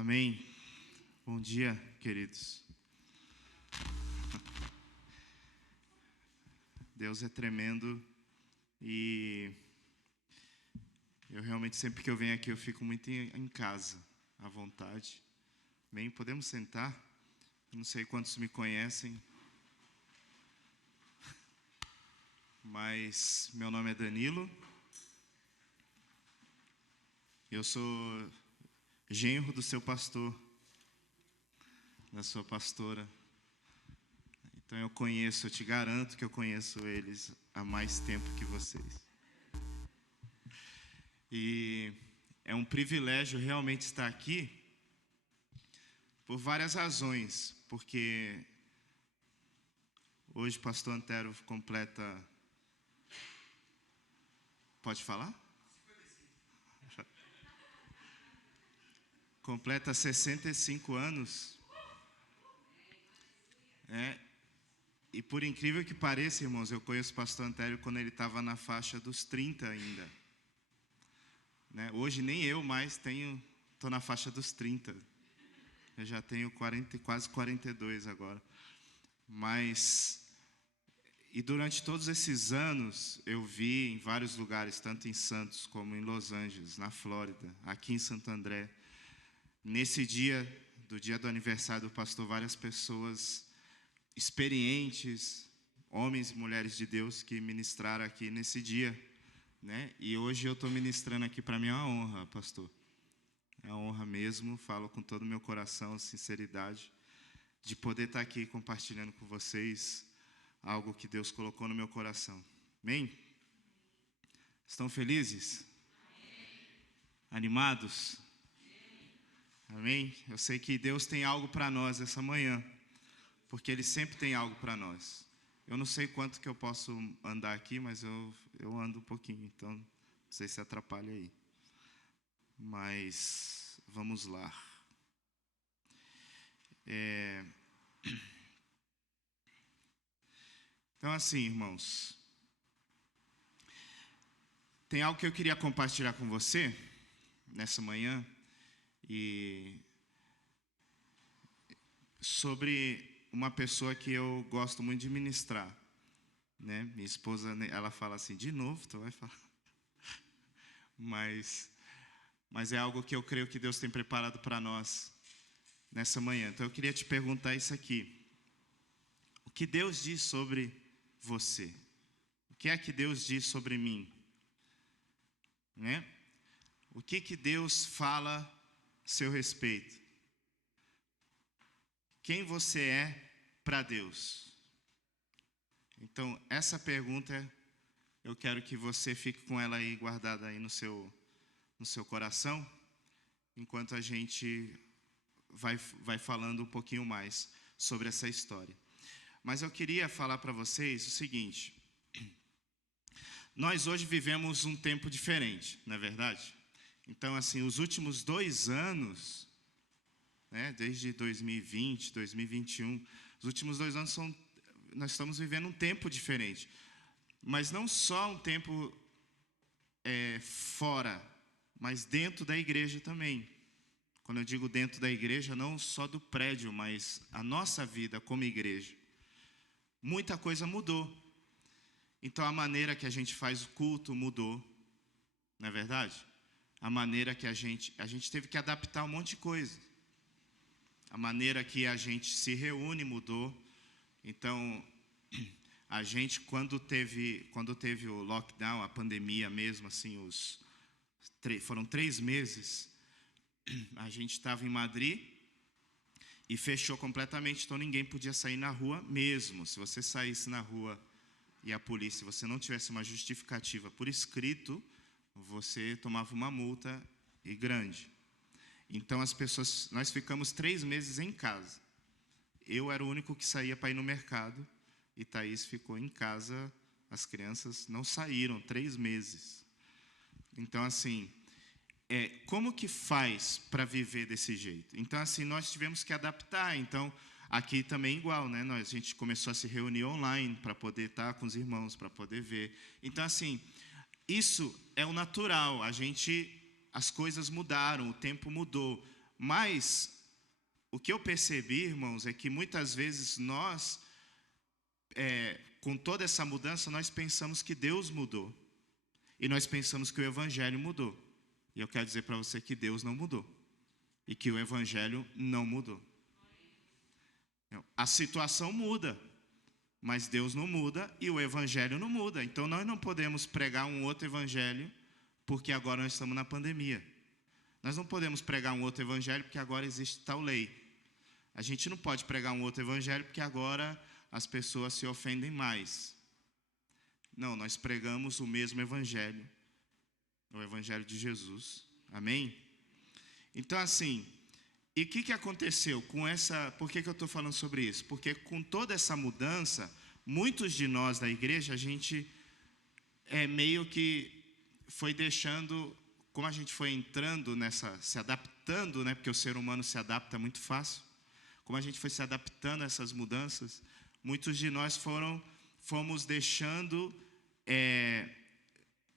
Amém. Bom dia, queridos. Deus é tremendo e eu realmente, sempre que eu venho aqui, eu fico muito em casa, à vontade. Bem, podemos sentar? Eu não sei quantos me conhecem, mas meu nome é Danilo. Eu sou genro do seu pastor, da sua pastora. Então eu te garanto que eu conheço eles há mais tempo que vocês. E é um privilégio realmente estar aqui por várias razões, porque hoje o pastor Antero completa... Pode falar? Completa 65 anos. E por incrível que pareça, irmãos, eu conheço o pastor Antero quando ele estava na faixa dos 30 ainda. Hoje nem eu mais estou na faixa dos 30. Eu já tenho 40, quase 42 agora. E durante todos esses anos, eu vi em vários lugares, tanto em Santos como em Los Angeles, na Flórida, aqui em Santo André. Nesse dia do aniversário do pastor, várias pessoas experientes, homens e mulheres de Deus, que ministraram aqui nesse dia, E hoje eu estou ministrando aqui, para mim é uma honra, pastor. É uma honra mesmo, falo com todo o meu coração, sinceridade, de poder estar aqui compartilhando com vocês algo que Deus colocou no meu coração. Amém? Estão felizes? Amém. Animados? Amém? Eu sei que Deus tem algo para nós essa manhã, porque Ele sempre tem algo para nós. Eu não sei quanto que eu posso andar aqui, mas eu ando um pouquinho, então não sei se atrapalha aí. Mas vamos lá. Então, assim, irmãos, tem algo que eu queria compartilhar com você nessa manhã, e sobre uma pessoa que eu gosto muito de ministrar, Minha esposa, ela fala assim, de novo, tu vai falar? Mas é algo que eu creio que Deus tem preparado para nós nessa manhã. Então eu queria te perguntar isso aqui. O que Deus diz sobre você? O que é que Deus diz sobre mim? O que Deus fala a seu respeito? Quem você é para Deus? Então, essa pergunta, eu quero que você fique com ela aí guardada aí no seu coração, enquanto a gente vai falando um pouquinho mais sobre essa história. Mas eu queria falar para vocês o seguinte: nós hoje vivemos um tempo diferente, não é verdade? Então, assim, os últimos 2 anos, desde 2020, 2021, os últimos 2 anos nós estamos vivendo um tempo diferente. Mas não só um tempo fora, mas dentro da igreja também. Quando eu digo dentro da igreja, não só do prédio, mas a nossa vida como igreja. Muita coisa mudou. Então a maneira que a gente faz o culto mudou, não é verdade? A maneira que a gente teve que adaptar um monte de coisa. A maneira que a gente se reúne mudou. Então, a gente, quando teve o lockdown, a pandemia mesmo, assim, foram 3 meses, a gente estava em Madrid e fechou completamente, então ninguém podia sair na rua mesmo. Se você saísse na rua e a polícia, se você não tivesse uma justificativa por escrito, você tomava uma multa e grande. Então nós ficamos 3 meses em casa. Eu era o único que saía para ir no mercado e Thaís ficou em casa. As crianças não saíram 3 meses. Então, assim, como que faz para viver desse jeito? Então, assim, nós tivemos que adaptar. Então, aqui também igual, a gente começou a se reunir online para poder estar com os irmãos, para poder ver. Então, assim, isso é o natural. As coisas mudaram, o tempo mudou. Mas o que eu percebi, irmãos, é que muitas vezes nós, com toda essa mudança, nós pensamos que Deus mudou. E nós pensamos que o Evangelho mudou. E eu quero dizer para você que Deus não mudou. E que o Evangelho não mudou. A situação muda, mas Deus não muda e o Evangelho não muda. Então nós não podemos pregar um outro Evangelho porque agora nós estamos na pandemia. Nós não podemos pregar um outro Evangelho porque agora existe tal lei. A gente não pode pregar um outro Evangelho porque agora as pessoas se ofendem mais. Não, nós pregamos o mesmo Evangelho, o Evangelho de Jesus. Amém? Então assim, e o que aconteceu com essa... Por que eu estou falando sobre isso? Porque com toda essa mudança, muitos de nós da igreja, a gente meio que foi deixando... Como a gente foi entrando nessa... Se adaptando, né? Porque o ser humano se adapta muito fácil. Como a gente foi se adaptando a essas mudanças, muitos de nós fomos deixando...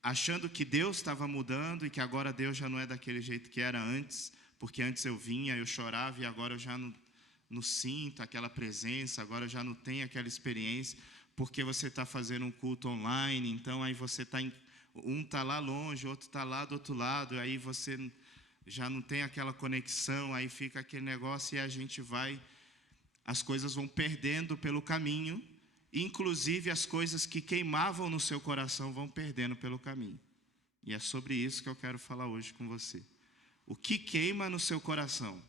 achando que Deus estava mudando e que agora Deus já não é daquele jeito que era antes... Porque antes eu vinha, eu chorava e agora eu já não sinto aquela presença, agora eu já não tenho aquela experiência, porque você está fazendo um culto online, então aí você está... Um está lá longe, outro está lá do outro lado, aí você já não tem aquela conexão, aí fica aquele negócio e a gente vai... As coisas vão perdendo pelo caminho, inclusive as coisas que queimavam no seu coração vão perdendo pelo caminho. E é sobre isso que eu quero falar hoje com você. O que queima no seu coração?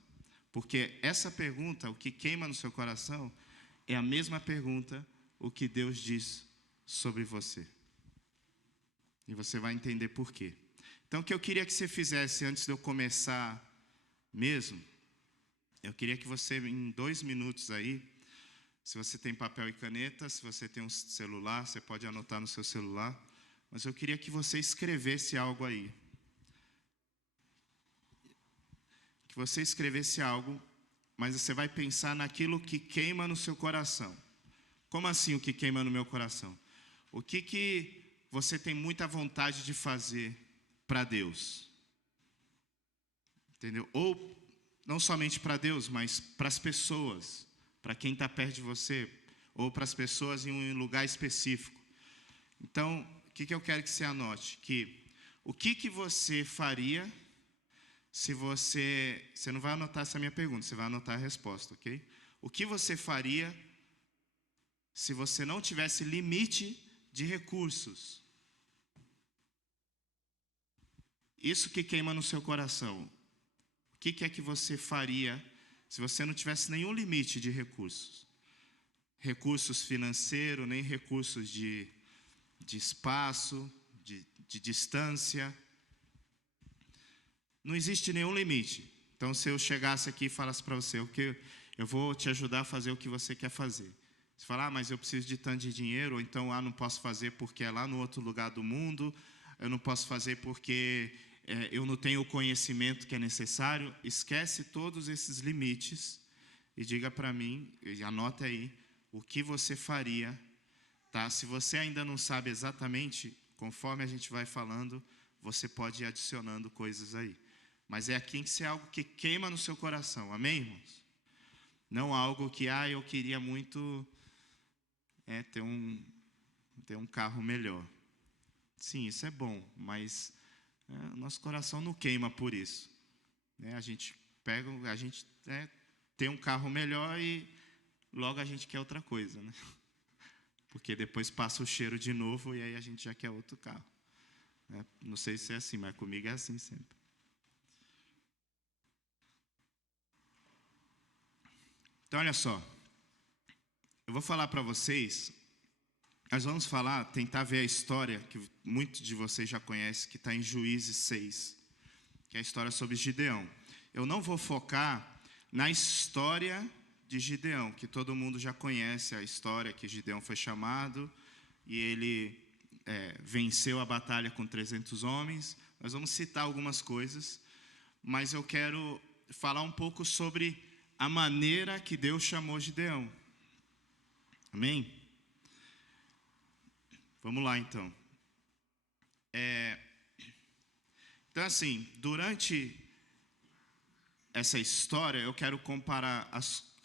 Porque essa pergunta, o que queima no seu coração, é a mesma pergunta, o que Deus diz sobre você. E você vai entender por quê. Então, o que eu queria que você fizesse antes de eu começar mesmo, eu queria que você, em 2 minutos aí, se você tem papel e caneta, se você tem um celular, você pode anotar no seu celular, mas eu queria que você escrevesse algo aí. Que você escrevesse algo, mas você vai pensar naquilo que queima no seu coração. Como assim o que queima no meu coração? O que você tem muita vontade de fazer para Deus? Entendeu? Ou não somente para Deus, mas para as pessoas, para quem está perto de você, ou para as pessoas em um lugar específico. Então, o que eu quero que você anote? O que você faria... Se você não vai anotar essa minha pergunta, você vai anotar a resposta, ok? O que você faria se você não tivesse limite de recursos? Isso que queima no seu coração. O que é que você faria se você não tivesse nenhum limite de recursos? Recursos financeiros, nem recursos de espaço, de distância. Não existe nenhum limite. Então, se eu chegasse aqui e falasse para você, eu vou te ajudar a fazer o que você quer fazer. Você fala, mas eu preciso de tanto de dinheiro, ou então, não posso fazer porque é lá no outro lugar do mundo, eu não posso fazer porque eu não tenho o conhecimento que é necessário. Esquece todos esses limites e diga para mim, e anota aí, o que você faria, tá? Se você ainda não sabe exatamente, conforme a gente vai falando, você pode ir adicionando coisas aí. Mas aqui que ser algo que queima no seu coração, amém, irmãos? Não algo que, eu queria muito ter um carro melhor. Sim, isso é bom, mas nosso coração não queima por isso. A gente tem um carro melhor e logo a gente quer outra coisa, né? Porque depois passa o cheiro de novo e aí a gente já quer outro carro. Não sei se é assim, mas comigo é assim sempre. Então, olha só. Eu vou falar para vocês. Nós vamos tentar ver a história que muitos de vocês já conhecem, que está em Juízes 6, que é a história sobre Gideão. Eu não vou focar na história de Gideão, que todo mundo já conhece a história, que Gideão foi chamado e ele venceu a batalha com 300 homens. Nós vamos citar algumas coisas, mas eu quero falar um pouco sobre a maneira que Deus chamou Gideão. Amém? Vamos lá, então. Então, assim, durante essa história, eu quero comparar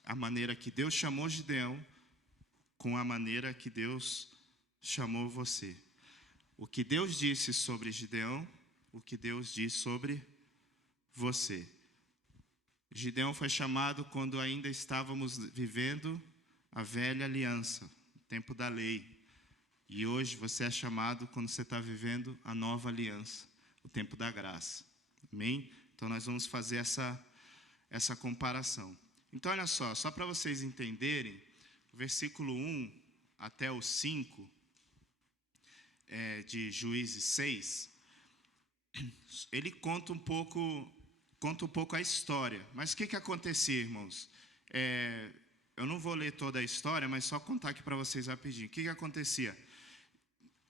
a maneira que Deus chamou Gideão com a maneira que Deus chamou você. O que Deus disse sobre Gideão, o que Deus diz sobre você. Gideão foi chamado quando ainda estávamos vivendo a velha aliança, o tempo da lei. E hoje você é chamado quando você está vivendo a nova aliança, o tempo da graça. Amém? Então nós vamos fazer essa comparação. Então olha só para vocês entenderem, o versículo 1 até o 5 de Juízes 6, ele conta um pouco a história. Mas o que acontecia, irmãos? Eu não vou ler toda a história, mas só contar aqui para vocês rapidinho. O que acontecia?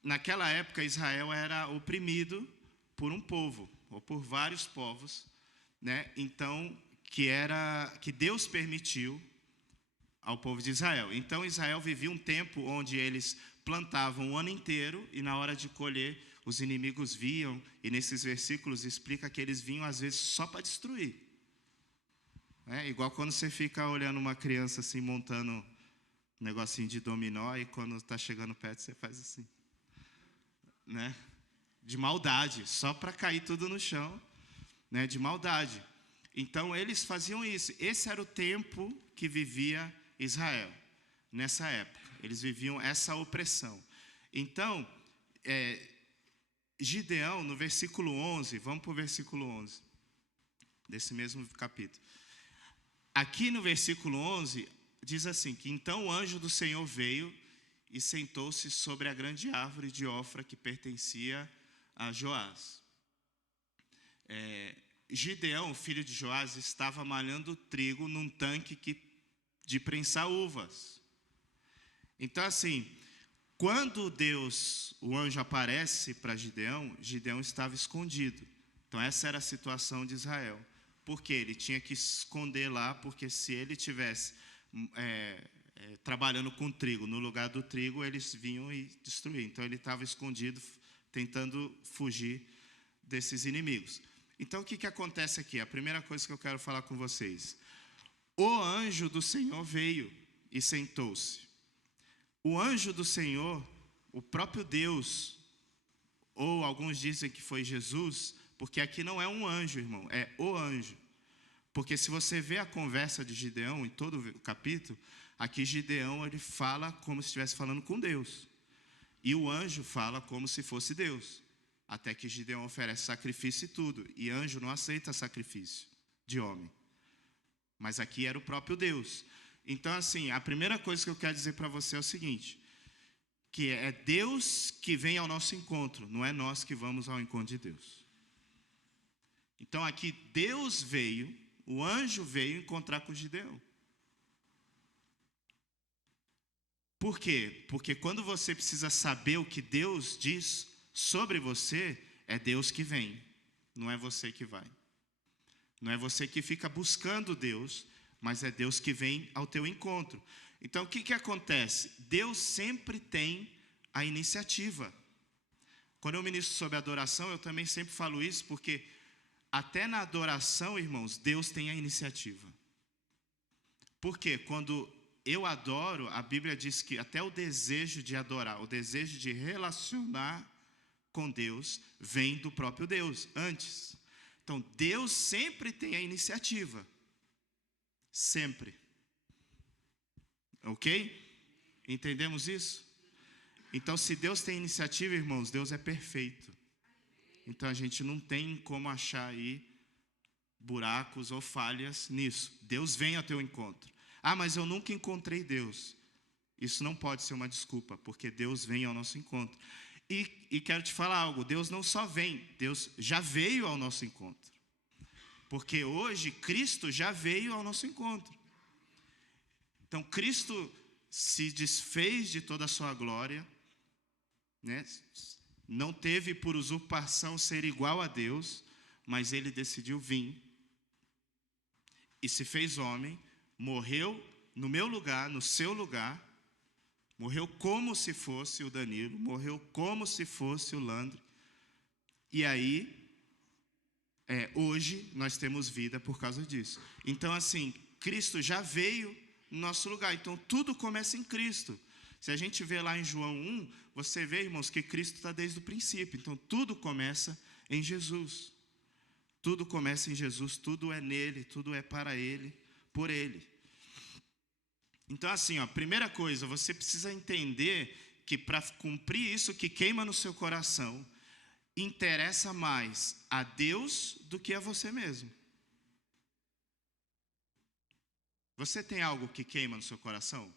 Naquela época, Israel era oprimido por um povo, ou por vários povos, né? Então, que Deus permitiu ao povo de Israel. Então, Israel vivia um tempo onde eles plantavam o ano inteiro e na hora de colher, os inimigos vinham, e nesses versículos explica que eles vinham às vezes só para destruir. Igual quando você fica olhando uma criança assim, montando um negocinho de dominó, e quando está chegando perto você faz assim, né? De maldade, só para cair tudo no chão, né? De maldade. Então eles faziam isso. Esse era o tempo que vivia Israel, nessa época. Eles viviam essa opressão. Então, Gideão, no versículo 11, vamos para o versículo 11, desse mesmo capítulo. Aqui no versículo 11, diz assim, que então o anjo do Senhor veio e sentou-se sobre a grande árvore de Ofra que pertencia a Joás. Gideão, filho de Joás, estava malhando trigo num tanque de prensar uvas. Então, assim, quando o anjo aparece para Gideão, Gideão estava escondido. Então, essa era a situação de Israel. Porque ele tinha que esconder lá, porque se ele tivesse trabalhando com trigo, no lugar do trigo, eles vinham e destruíam. Então, ele estava escondido, tentando fugir desses inimigos. Então, o que acontece aqui? A primeira coisa que eu quero falar com vocês. O anjo do Senhor veio e sentou-se. O anjo do Senhor, o próprio Deus, ou alguns dizem que foi Jesus, porque aqui não é um anjo, irmão, é o anjo. Porque se você vê a conversa de Gideão em todo o capítulo, aqui Gideão ele fala como se estivesse falando com Deus. E o anjo fala como se fosse Deus. Até que Gideão oferece sacrifício e tudo. E anjo não aceita sacrifício de homem. Mas aqui era o próprio Deus. Então, assim, a primeira coisa que eu quero dizer para você é o seguinte, que é Deus que vem ao nosso encontro, não é nós que vamos ao encontro de Deus. Então, aqui Deus veio, o anjo veio encontrar com Gideão. Por quê? Porque quando você precisa saber o que Deus diz sobre você, é Deus que vem, não é você que vai. Não é você que fica buscando Deus, mas é Deus que vem ao teu encontro. Então, o que acontece? Deus sempre tem a iniciativa. Quando eu ministro sobre adoração, eu também sempre falo isso, porque até na adoração, irmãos, Deus tem a iniciativa. Porque quando eu adoro, a Bíblia diz que até o desejo de adorar, o desejo de relacionar com Deus, vem do próprio Deus, antes. Então, Deus sempre tem a iniciativa. Sempre. Ok? Entendemos isso? Então, se Deus tem iniciativa, irmãos, Deus é perfeito. Então, a gente não tem como achar aí buracos ou falhas nisso. Deus vem ao teu encontro. Ah, mas eu nunca encontrei Deus. Isso não pode ser uma desculpa, porque Deus vem ao nosso encontro. E quero te falar algo, Deus não só vem, Deus já veio ao nosso encontro. Porque hoje Cristo já veio ao nosso encontro. Então Cristo se desfez de toda a sua glória, né? Não teve por usurpação ser igual a Deus, mas ele decidiu vir e se fez homem, morreu no meu lugar, no seu lugar, morreu como se fosse o Danilo, morreu como se fosse o Landry, e aí hoje nós temos vida por causa disso. Então, assim, Cristo já veio no nosso lugar. Então, tudo começa em Cristo. Se a gente vê lá em João 1, você vê, irmãos, que Cristo está desde o princípio. Então, tudo começa em Jesus. Tudo começa em Jesus, tudo é nele, tudo é para ele, por ele. Então, assim, primeira coisa, você precisa entender que para cumprir isso que queima no seu coração, interessa mais a Deus do que a você mesmo. Você tem algo que queima no seu coração?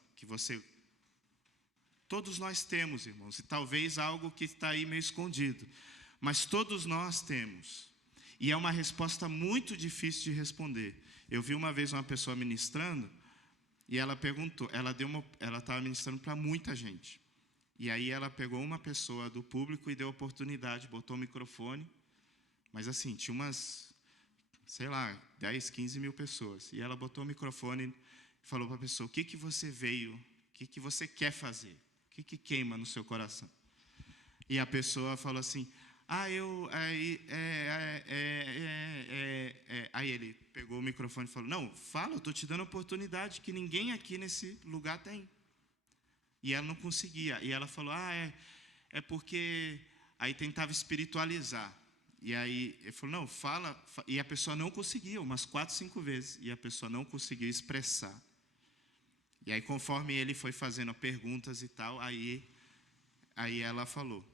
Todos nós temos, irmãos, e talvez algo que está aí meio escondido. Mas todos nós temos. E é uma resposta muito difícil de responder. Eu vi uma vez uma pessoa ministrando, e ela perguntou, ela estava ministrando para muita gente. E aí ela pegou uma pessoa do público e deu oportunidade, botou o microfone, mas assim, tinha umas, 10, 15 mil pessoas. E ela botou o microfone e falou para a pessoa, o que você veio, o que você quer fazer? O que queima no seu coração? E a pessoa falou assim, Aí ele pegou o microfone e falou, não, fala, eu estou te dando oportunidade que ninguém aqui nesse lugar tem. E ela não conseguia. E ela falou, é porque... Aí tentava espiritualizar. E aí ele falou, não, fala. E a pessoa não conseguia, umas 4, 5 vezes. E a pessoa não conseguiu expressar. E aí conforme ele foi fazendo perguntas e tal, aí ela falou,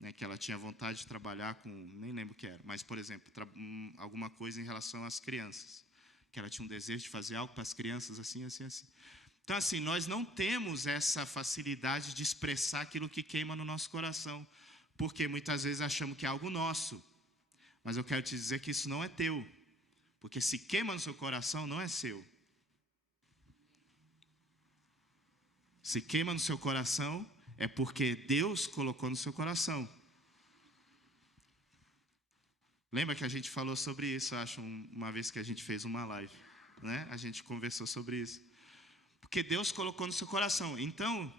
né, que ela tinha vontade de trabalhar com, nem lembro o que era, mas, por exemplo, alguma coisa em relação às crianças. Que ela tinha um desejo de fazer algo para as crianças assim, assim, assim. Então, assim, nós não temos essa facilidade de expressar aquilo que queima no nosso coração, porque muitas vezes achamos que é algo nosso. Mas eu quero te dizer que isso não é teu, porque se queima no seu coração, não é seu. Se queima no seu coração, é porque Deus colocou no seu coração. Lembra que a gente falou sobre isso, acho, uma vez que a gente fez uma live, né? A gente conversou sobre isso. Porque Deus colocou no seu coração. Então,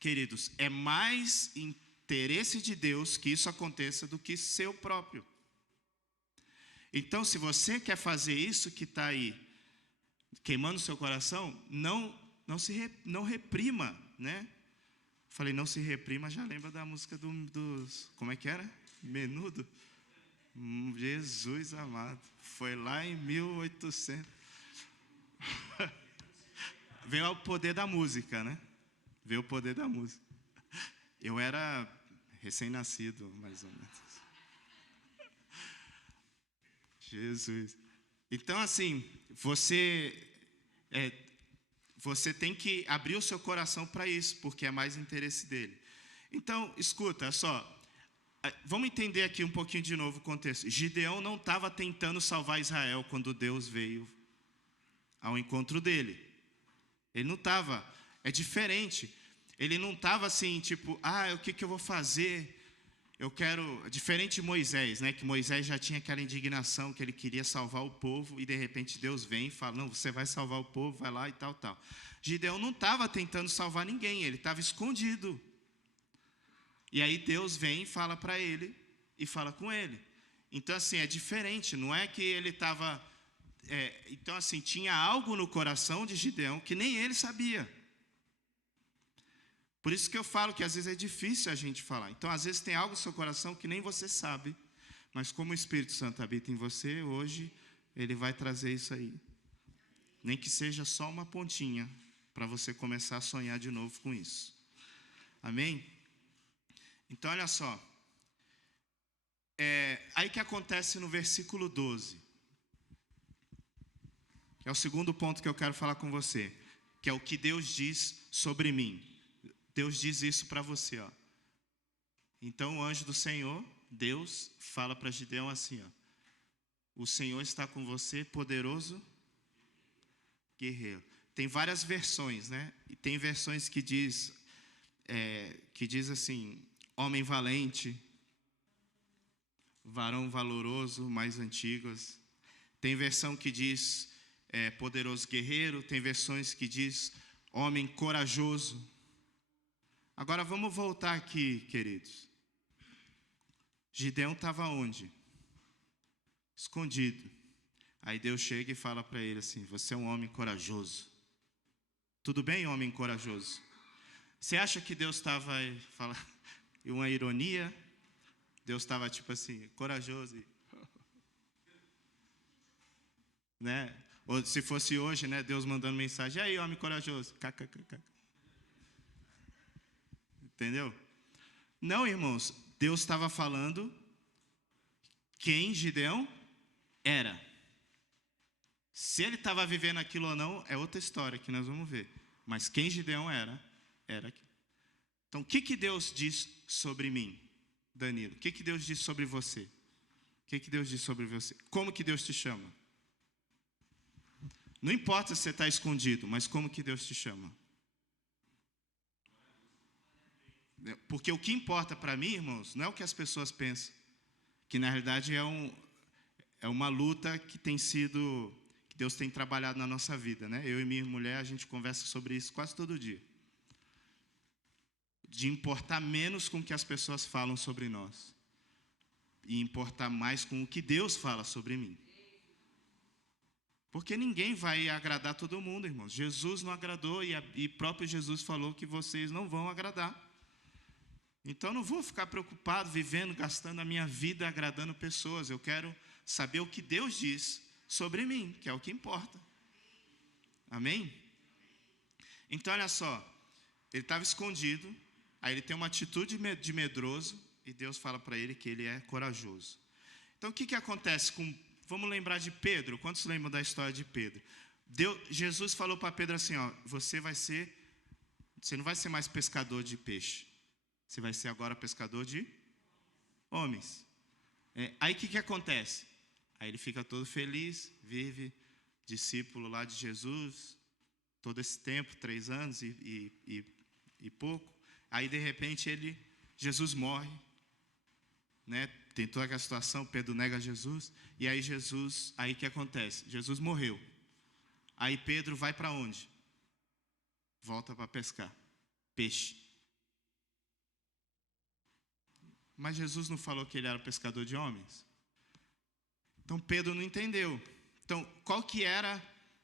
queridos, é mais interesse de Deus que isso aconteça do que seu próprio. Então, se você quer fazer isso que está aí, queimando seu coração, não reprima, né? Falei, não se reprima, já lembra da música dos... Como é que era? Menudo? Jesus amado. Foi lá em 1800. Veio o poder da música, né? Veio o poder da música. Eu era recém-nascido, mais ou menos. Jesus. Então, assim, você tem que abrir o seu coração para isso, porque é mais interesse dele. Então, escuta só. Vamos entender aqui um pouquinho de novo o contexto. Gideão não estava tentando salvar Israel quando Deus veio ao encontro dele. Ele não estava. É diferente. Ele não estava assim, tipo, o que eu vou fazer? Eu quero... Diferente de Moisés, né? Que Moisés já tinha aquela indignação que ele queria salvar o povo e de repente Deus vem e fala, não, você vai salvar o povo, vai lá e tal, tal. Gideão não estava tentando salvar ninguém, ele estava escondido. E aí Deus vem e fala para ele e fala com ele. Então, assim, é diferente, não é que ele estava... então, assim, tinha algo no coração de Gideão que nem ele sabia. Por isso que eu falo que às vezes é difícil a gente falar. Então, às vezes tem algo no seu coração que nem você sabe, mas como o Espírito Santo habita em você, hoje ele vai trazer isso aí. Nem que seja só uma pontinha, para você começar a sonhar de novo com isso. Amém? Então, olha só. Aí que acontece no versículo 12. É o segundo ponto que eu quero falar com você, que é o que Deus diz sobre mim. Deus diz isso para você, ó. Então o anjo do Senhor, Deus, fala para Gideão assim, ó. O Senhor está com você, poderoso guerreiro. Tem várias versões, né? E tem versões que diz assim, homem valente, varão valoroso, mais antigas. Tem versão que diz poderoso guerreiro. Tem versões que diz homem corajoso. Agora vamos voltar aqui, queridos. Gideão estava onde? escondido. Aí Deus chega e fala para ele assim: você é um homem corajoso. Tudo bem, homem corajoso? Você acha que Deus estava falando uma ironia? Deus estava tipo assim, corajoso, né? Ou se fosse hoje, né? Deus mandando mensagem: e aí, homem corajoso? KKKK. Entendeu? Não, irmãos. Deus estava falando quem Gideão era. Se ele estava vivendo aquilo ou não, é outra história que nós vamos ver. Mas quem Gideão era aquilo. Então, o que Deus diz sobre mim, Danilo? O que Deus diz sobre você? O que Deus diz sobre você? Como que Deus te chama? Não importa se você está escondido, mas como que Deus te chama? Porque o que importa para mim, irmãos, não é o que as pessoas pensam. Que na realidade é uma luta que Deus tem trabalhado na nossa vida, né? Eu e minha mulher, a gente conversa sobre isso quase todo dia. De importar menos com o que as pessoas falam sobre nós. E importar mais com o que Deus fala sobre mim. Porque ninguém vai agradar todo mundo, irmãos. Jesus não agradou e próprio Jesus falou que vocês não vão agradar. Então, não vou ficar preocupado, vivendo, gastando a minha vida agradando pessoas. Eu quero saber o que Deus diz sobre mim, que é o que importa. Amém? Então, olha só. Ele estava escondido, aí ele tem uma atitude de medroso, e Deus fala para ele que ele é corajoso. Então, o que acontece com... Vamos lembrar de Pedro. Quantos lembram da história de Pedro? Jesus falou para Pedro assim, ó, você não vai ser mais pescador de peixe. Você vai ser agora pescador de homens. Aí o que acontece? Aí ele fica todo feliz, vive discípulo lá de Jesus, todo esse tempo, 3 anos e pouco. Aí de repente Jesus morre, né? Tem toda aquela situação, Pedro nega Jesus, e aí aí o que acontece? Jesus morreu. Aí Pedro vai para onde? Volta para pescar peixe. Mas Jesus não falou que ele era pescador de homens? Então Pedro não entendeu. Então,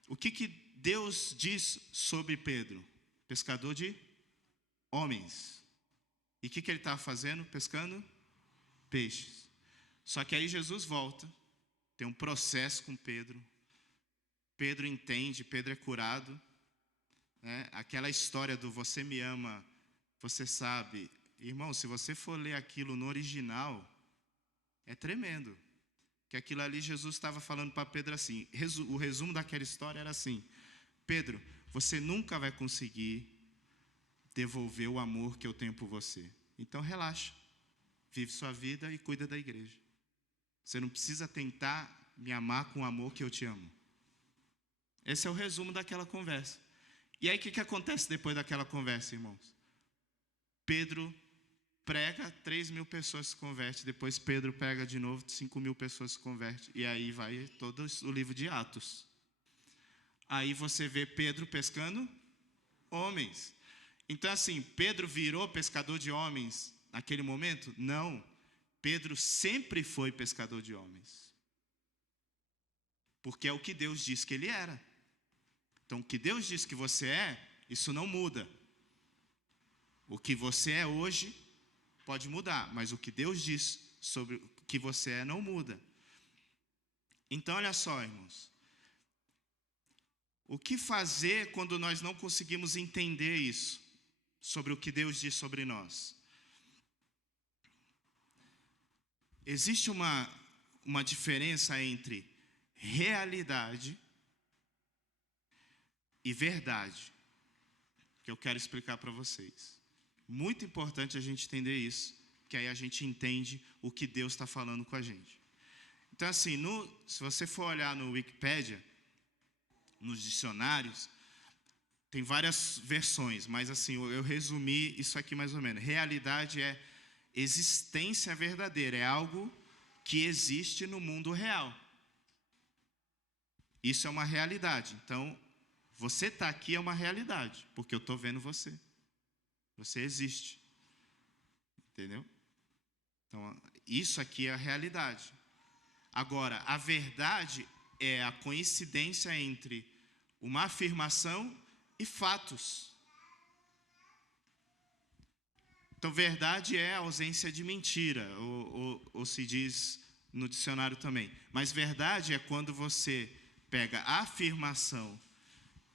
o que Deus diz sobre Pedro? Pescador de homens. E o que ele estava fazendo? Pescando peixes. Só que aí Jesus volta, tem um processo com Pedro. Pedro entende, Pedro é curado. Né? Aquela história do você me ama, você sabe. Irmão, se você for ler aquilo no original, é tremendo. Que aquilo ali Jesus estava falando para Pedro assim, o resumo daquela história era assim: Pedro, você nunca vai conseguir devolver o amor que eu tenho por você. Então relaxa, vive sua vida e cuida da igreja. Você não precisa tentar me amar com o amor que eu te amo. Esse é o resumo daquela conversa. E aí o que acontece depois daquela conversa, irmãos? Pedro prega, 3.000 pessoas se convertem. Depois Pedro prega de novo, 5.000 pessoas se convertem. E aí vai todo o livro de Atos. Aí você vê Pedro pescando homens. Então assim, Pedro virou pescador de homens naquele momento? Não. Pedro sempre foi pescador de homens. Porque é o que Deus disse que ele era. Então o que Deus diz que você é, isso não muda. O que você é hoje pode mudar, mas o que Deus diz sobre o que você é não muda. Então, olha só, irmãos. O que fazer quando nós não conseguimos entender isso, sobre o que Deus diz sobre nós? Existe uma diferença entre realidade e verdade, que eu quero explicar para vocês. Muito importante a gente entender isso, que aí a gente entende o que Deus está falando com a gente. Então, assim, se você for olhar no Wikipedia, nos dicionários, tem várias versões, mas assim, eu resumi isso aqui mais ou menos. Realidade é existência verdadeira, é algo que existe no mundo real. Isso é uma realidade. Então, você está aqui é uma realidade, porque eu estou vendo você. Você existe. Entendeu? Então, isso aqui é a realidade. Agora, a verdade é a coincidência entre uma afirmação e fatos. Então, verdade é a ausência de mentira, ou se diz no dicionário também. Mas verdade é quando você pega a afirmação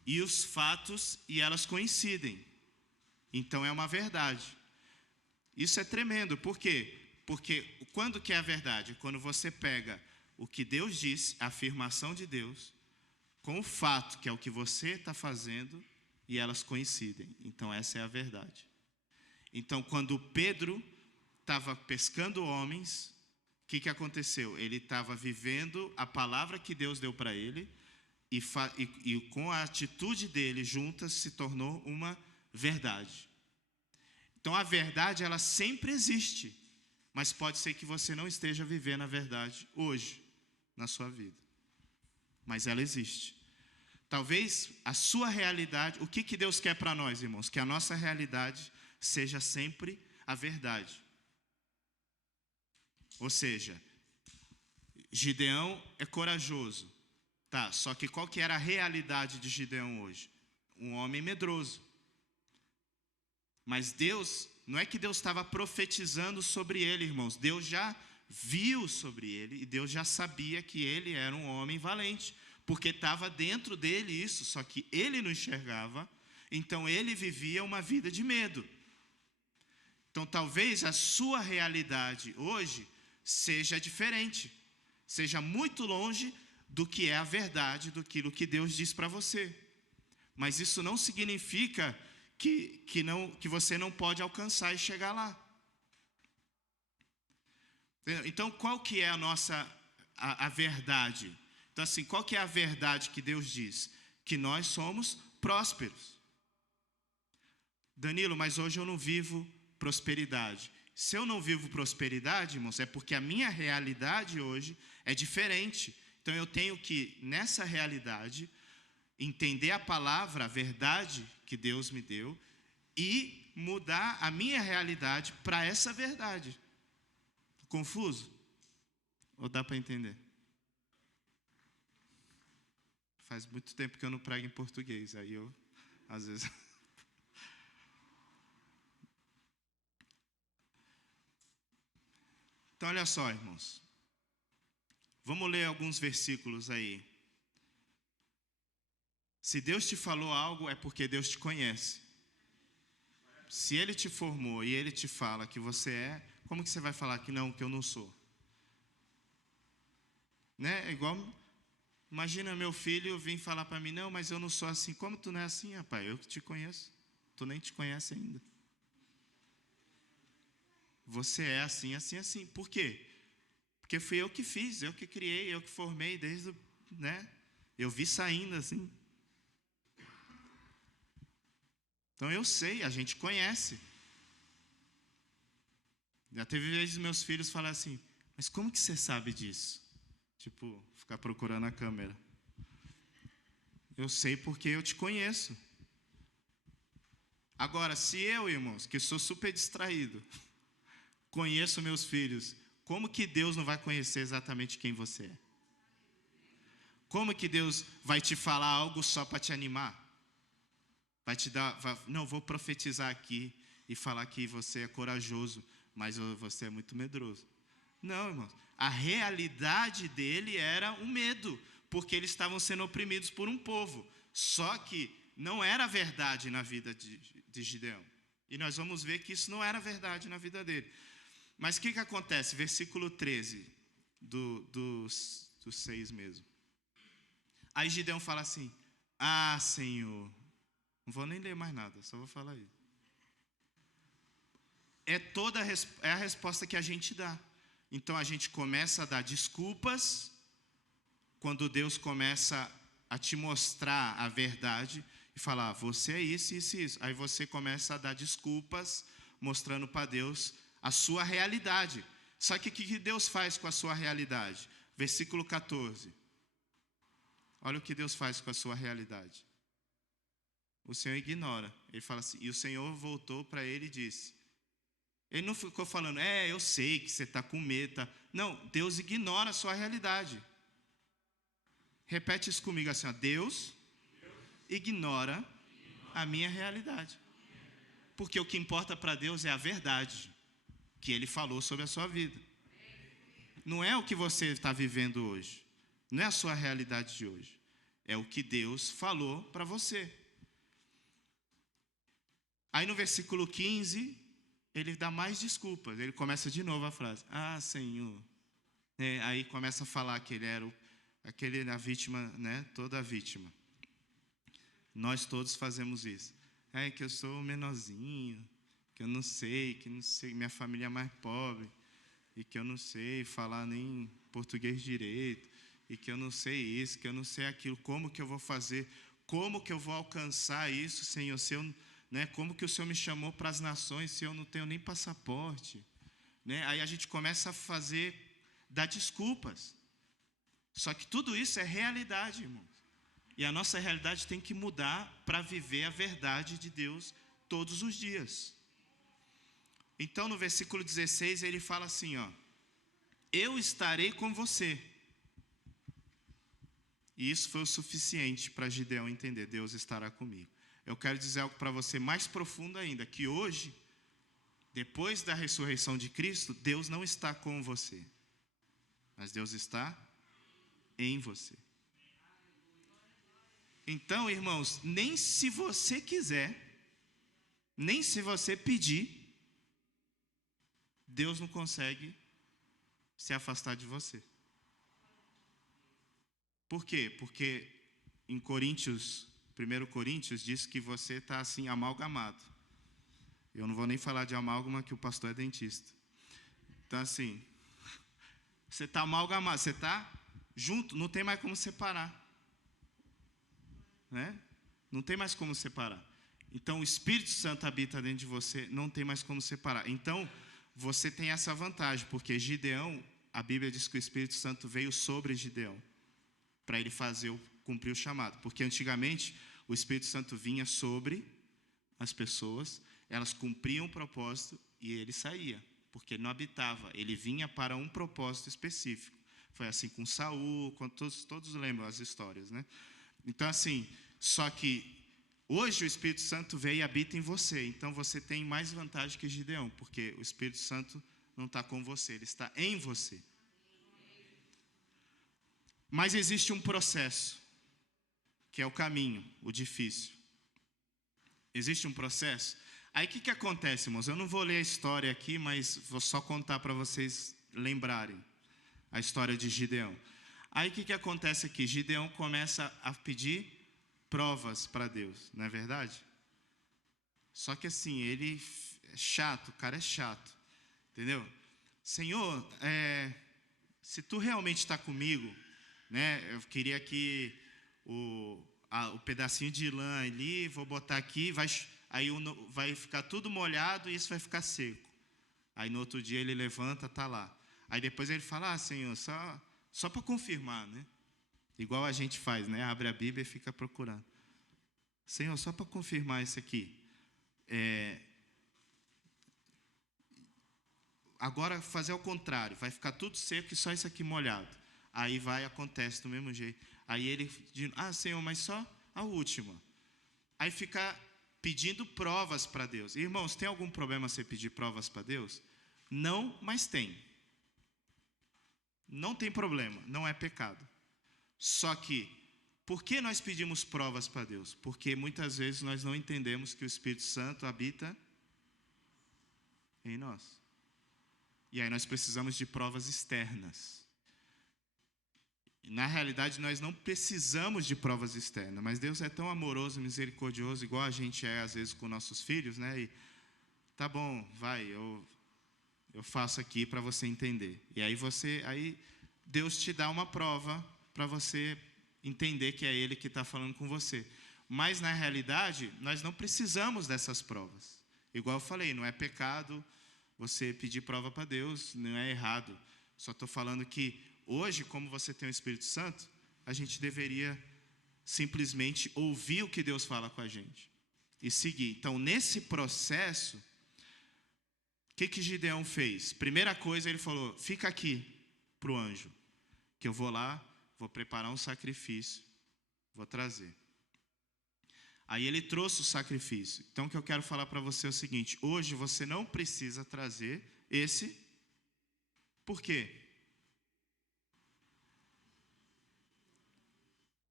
e os fatos e elas coincidem. Então, é uma verdade. Isso é tremendo. Por quê? Porque quando que é a verdade? Quando você pega o que Deus disse, a afirmação de Deus, com o fato, que é o que você está fazendo, e elas coincidem. Então, essa é a verdade. Então, quando Pedro estava pescando homens, o que aconteceu? Ele estava vivendo a palavra que Deus deu para ele, e com a atitude dele juntas se tornou uma verdade. Então, a verdade, ela sempre existe, mas pode ser que você não esteja vivendo a verdade hoje, na sua vida. Mas ela existe. Talvez a sua realidade, o que Deus quer para nós, irmãos? Que a nossa realidade seja sempre a verdade. Ou seja, Gideão é corajoso. Tá, só que qual que era a realidade de Gideão hoje? Um homem medroso. Mas Deus, não é que Deus estava profetizando sobre ele, irmãos. Deus já viu sobre ele e Deus já sabia que ele era um homem valente, porque estava dentro dele isso, só que ele não enxergava, então ele vivia uma vida de medo. Então talvez a sua realidade hoje seja diferente, seja muito longe do que é a verdade, daquilo que Deus diz para você. Mas isso não significa que você não pode alcançar e chegar lá. Então, qual que é a verdade? Então, assim, qual que é a verdade que Deus diz? Que nós somos prósperos. Danilo, mas hoje eu não vivo prosperidade. Se eu não vivo prosperidade, irmãos, é porque a minha realidade hoje é diferente. Então, eu tenho que, nessa realidade, entender a palavra, a verdade que Deus me deu e mudar a minha realidade para essa verdade. Confuso? Ou dá para entender? Faz muito tempo que eu não prego em português, aí eu, às vezes... Então, olha só, irmãos. Vamos ler alguns versículos aí. Se Deus te falou algo, é porque Deus te conhece. Se Ele te formou e Ele te fala que você é, como que você vai falar que não, que eu não sou? Né? É igual, imagina meu filho vir falar para mim, não, mas eu não sou assim. Como tu não é assim, rapaz? Eu que te conheço. Tu nem te conhece ainda. Você é assim, assim, assim. Por quê? Porque fui eu que fiz, eu que criei, eu que formei desde, né? Eu vi saindo assim. Então eu sei, a gente conhece. Já teve vezes meus filhos falar assim, mas como que você sabe disso? Tipo, ficar procurando a câmera. Eu sei porque eu te conheço. Agora, se eu, irmãos, que sou super distraído, conheço meus filhos, como que Deus não vai conhecer exatamente quem você é? Como que Deus vai te falar algo só para te animar? Vai te dar, não, vou profetizar aqui e falar que você é corajoso, mas você é muito medroso. Não, irmãos. A realidade dele era um medo, porque eles estavam sendo oprimidos por um povo. Só que não era verdade na vida de Gideão. E nós vamos ver que isso não era verdade na vida dele. Mas o que acontece? Versículo 13, do 6 mesmo. Aí Gideão fala assim, ah, Senhor... Não vou nem ler mais nada, só vou falar isso. É a resposta que a gente dá. Então a gente começa a dar desculpas quando Deus começa a te mostrar a verdade e falar, você é isso, isso e isso. Aí você começa a dar desculpas mostrando para Deus a sua realidade. Só que o que Deus faz com a sua realidade? Versículo 14. Olha o que Deus faz com a sua realidade. O Senhor ignora. Ele fala assim, e o Senhor voltou para ele e disse, Ele não ficou falando, eu sei que você está com medo. Tá? Não, Deus ignora a sua realidade. Repete isso comigo assim, ó, Deus ignora a minha realidade. Porque o que importa para Deus é a verdade que Ele falou sobre a sua vida. Não é o que você está vivendo hoje. Não é a sua realidade de hoje. É o que Deus falou para você. Aí no versículo 15, ele dá mais desculpas. Ele começa de novo a frase. Ah, Senhor. Aí começa a falar que ele era a vítima, né? Toda a vítima. Nós todos fazemos isso. É que eu sou menorzinho, que eu não sei, minha família é mais pobre, e que eu não sei falar nem português direito, e que eu não sei isso, que eu não sei aquilo. Como que eu vou fazer? Como que eu vou alcançar isso, Senhor? Se eu, como que o Senhor me chamou para as nações se eu não tenho nem passaporte? Aí a gente começa a dar desculpas. Só que tudo isso é realidade, irmãos. E a nossa realidade tem que mudar para viver a verdade de Deus todos os dias. Então, no versículo 16, ele fala assim, ó, eu estarei com você. E isso foi o suficiente para Gideão entender, Deus estará comigo. Eu quero dizer algo para você mais profundo ainda, que hoje, depois da ressurreição de Cristo, Deus não está com você, mas Deus está em você. Então, irmãos, nem se você quiser, nem se você pedir, Deus não consegue se afastar de você. Por quê? Porque em 1 Coríntios, diz que você está assim, amalgamado. Eu não vou nem falar de amálgama, que o pastor é dentista. Então, assim, você está amalgamado, você está junto, não tem mais como separar. Não tem mais como separar. Então, o Espírito Santo habita dentro de você, não tem mais como separar. Então, você tem essa vantagem, porque Gideão, a Bíblia diz que o Espírito Santo veio sobre Gideão, para ele cumprir o chamado. Porque antigamente, o Espírito Santo vinha sobre as pessoas, elas cumpriam o propósito e ele saía, porque ele não habitava, ele vinha para um propósito específico. Foi assim com Saul, todos lembram as histórias, né? Então, assim, só que hoje o Espírito Santo veio e habita em você. Então, você tem mais vantagem que Gideão, porque o Espírito Santo não está com você, ele está em você. Mas existe um processo, que é o caminho, o difícil. Existe um processo. Aí, o que acontece, irmãos? Eu não vou ler a história aqui, mas vou só contar para vocês lembrarem a história de Gideão. Aí, o que acontece aqui? Gideão começa a pedir provas para Deus, não é verdade? Só que assim, ele é chato, o cara é chato, entendeu? Senhor, se tu realmente está comigo, eu queria que o pedacinho de lã ali, vou botar aqui, aí vai ficar tudo molhado e isso vai ficar seco. Aí no outro dia ele levanta, está lá. Aí depois ele fala, Senhor, só para confirmar, Igual a gente faz, Abre a Bíblia e fica procurando. Senhor, só para confirmar isso aqui. Agora fazer o contrário, vai ficar tudo seco e só isso aqui molhado. Aí acontece do mesmo jeito. Aí ele diz, Senhor, mas só a última. Aí fica pedindo provas para Deus. Irmãos, tem algum problema você pedir provas para Deus? Não, mas tem. Não tem problema, não é pecado. Só que, por que nós pedimos provas para Deus? Porque muitas vezes nós não entendemos que o Espírito Santo habita em nós. E aí nós precisamos de provas externas. Na realidade, nós não precisamos de provas externas, mas Deus é tão amoroso, misericordioso, igual a gente é às vezes com nossos filhos, E tá bom, eu faço aqui para você entender. E aí Deus te dá uma prova para você entender que é Ele que está falando com você. Mas na realidade, nós não precisamos dessas provas. Igual eu falei, não é pecado você pedir prova para Deus, não é errado. Só estou falando que hoje, como você tem o Espírito Santo, a gente deveria simplesmente ouvir o que Deus fala com a gente e seguir. Então, nesse processo, que Gideão fez? Primeira coisa, ele falou, fica aqui para o anjo, que eu vou lá, vou preparar um sacrifício, vou trazer. Aí ele trouxe o sacrifício. Então o que eu quero falar para você é o seguinte, hoje você não precisa trazer esse. Por quê?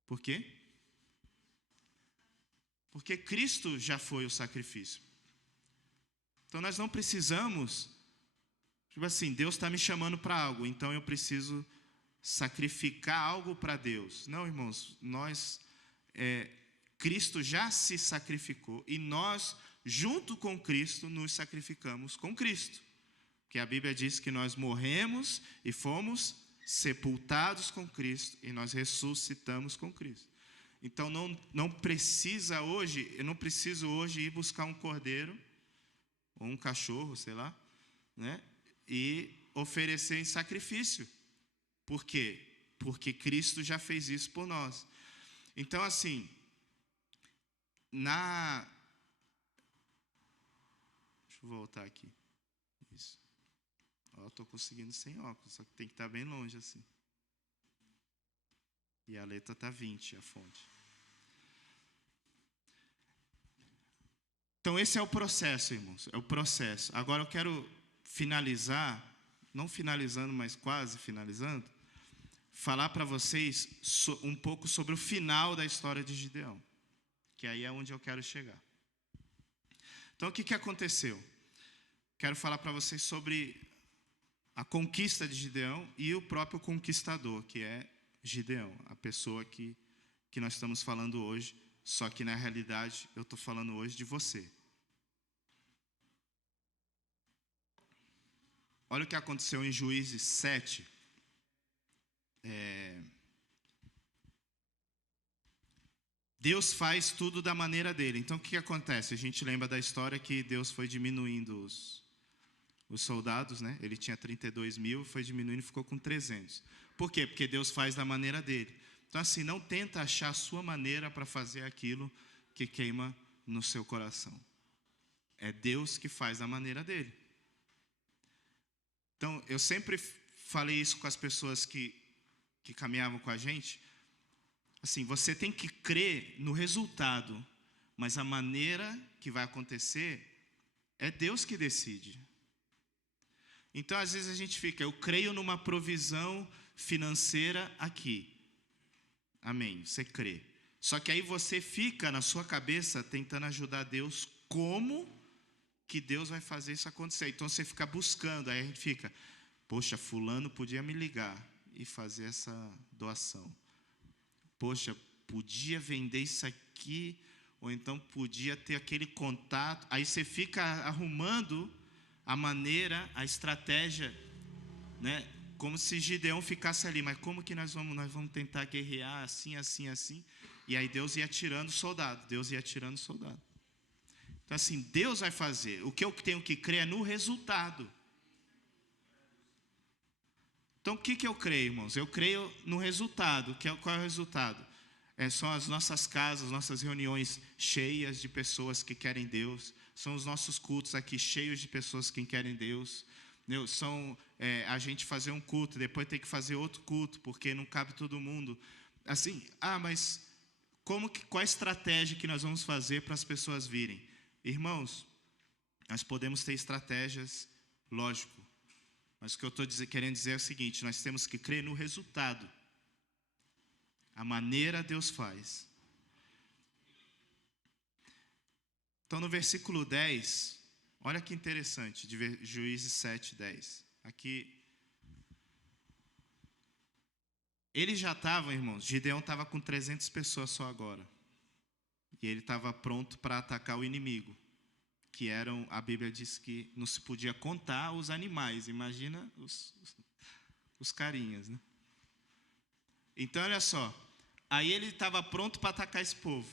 Por quê? Porque Cristo já foi o sacrifício. Então nós não precisamos, tipo assim, Deus está me chamando para algo, então eu preciso sacrificar algo para Deus. Não, irmãos, Cristo já se sacrificou e nós, junto com Cristo, nos sacrificamos com Cristo. Porque a Bíblia diz que nós morremos e fomos sepultados com Cristo e nós ressuscitamos com Cristo. Então não precisa hoje, eu não preciso hoje ir buscar um cordeiro ou um cachorro, sei lá, né? E oferecer em sacrifício. Por quê? Porque Cristo já fez isso por nós. Então, assim, deixa eu voltar aqui. Isso. Eu estou conseguindo sem óculos, só que tem que estar bem longe assim. E a letra está 20, a fonte. Então, esse é o processo, irmãos. É o processo. Agora, eu quero finalizar, não finalizando, mas quase finalizando, falar para vocês um pouco sobre o final da história de Gideão. Que aí é onde eu quero chegar. Então, o que aconteceu? Quero falar para vocês sobre a conquista de Gideão e o próprio conquistador, que é Gideão, a pessoa que nós estamos falando hoje, só que na realidade eu estou falando hoje de você. Olha o que aconteceu em Juízes 7. Deus faz tudo da maneira dele. Então o que acontece? A gente lembra da história que Deus foi diminuindo os soldados, né? Ele tinha 32 mil, foi diminuindo e ficou com 300. Por quê? Porque Deus faz da maneira dele. Então assim, não tenta achar a sua maneira para fazer aquilo que queima no seu coração. É Deus que faz da maneira dele. Então, eu sempre falei isso com as pessoas que caminhavam com a gente. Assim, você tem que crer no resultado, mas a maneira que vai acontecer é Deus que decide. Então, às vezes a gente fica, eu creio numa provisão financeira aqui. Amém, você crê. Só que aí você fica na sua cabeça tentando ajudar Deus como que Deus vai fazer isso acontecer. Então você fica buscando, aí a gente fica, poxa, fulano podia me ligar e fazer essa doação. Poxa, podia vender isso aqui, ou então podia ter aquele contato. Aí você fica arrumando a maneira, a estratégia, né? Como se Gideão ficasse ali, mas como que nós vamos tentar guerrear assim, assim, assim? E aí Deus ia tirando soldado, Então assim, Deus vai fazer. O que eu tenho que crer é no resultado. Então o que eu creio, irmãos? Eu creio no resultado. Qual é o resultado? São as nossas casas, nossas reuniões cheias de pessoas que querem Deus. São os nossos cultos aqui cheios de pessoas que querem Deus. São a gente fazer um culto, depois tem que fazer outro culto, porque não cabe todo mundo. Assim, mas qual a estratégia que nós vamos fazer para as pessoas virem? Irmãos, nós podemos ter estratégias, lógico. Mas o que eu estou querendo dizer é o seguinte, nós temos que crer no resultado. A maneira Deus faz. Então no versículo 10, olha que interessante, de Juízes 7, 10. Aqui, ele já estava, irmãos, Gideão estava com 300 pessoas só agora. E ele estava pronto para atacar o inimigo. Que eram, a Bíblia diz que não se podia contar os animais. Imagina os carinhas, né? Então, olha só. Aí ele estava pronto para atacar esse povo.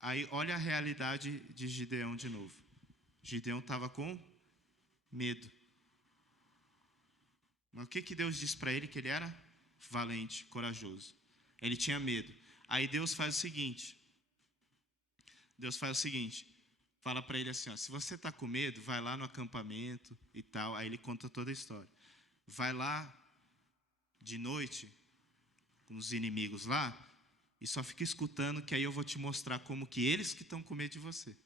Aí, olha a realidade de Gideão de novo. Gideão estava com medo. Mas o que Deus disse para ele? Que ele era valente, corajoso. Ele tinha medo. Aí Deus faz o seguinte. fala para ele assim, ó, se você está com medo, vai lá no acampamento e tal. Aí ele conta toda a história. Vai lá de noite com os inimigos lá e só fica escutando, que aí eu vou te mostrar como que eles que estão com medo de você.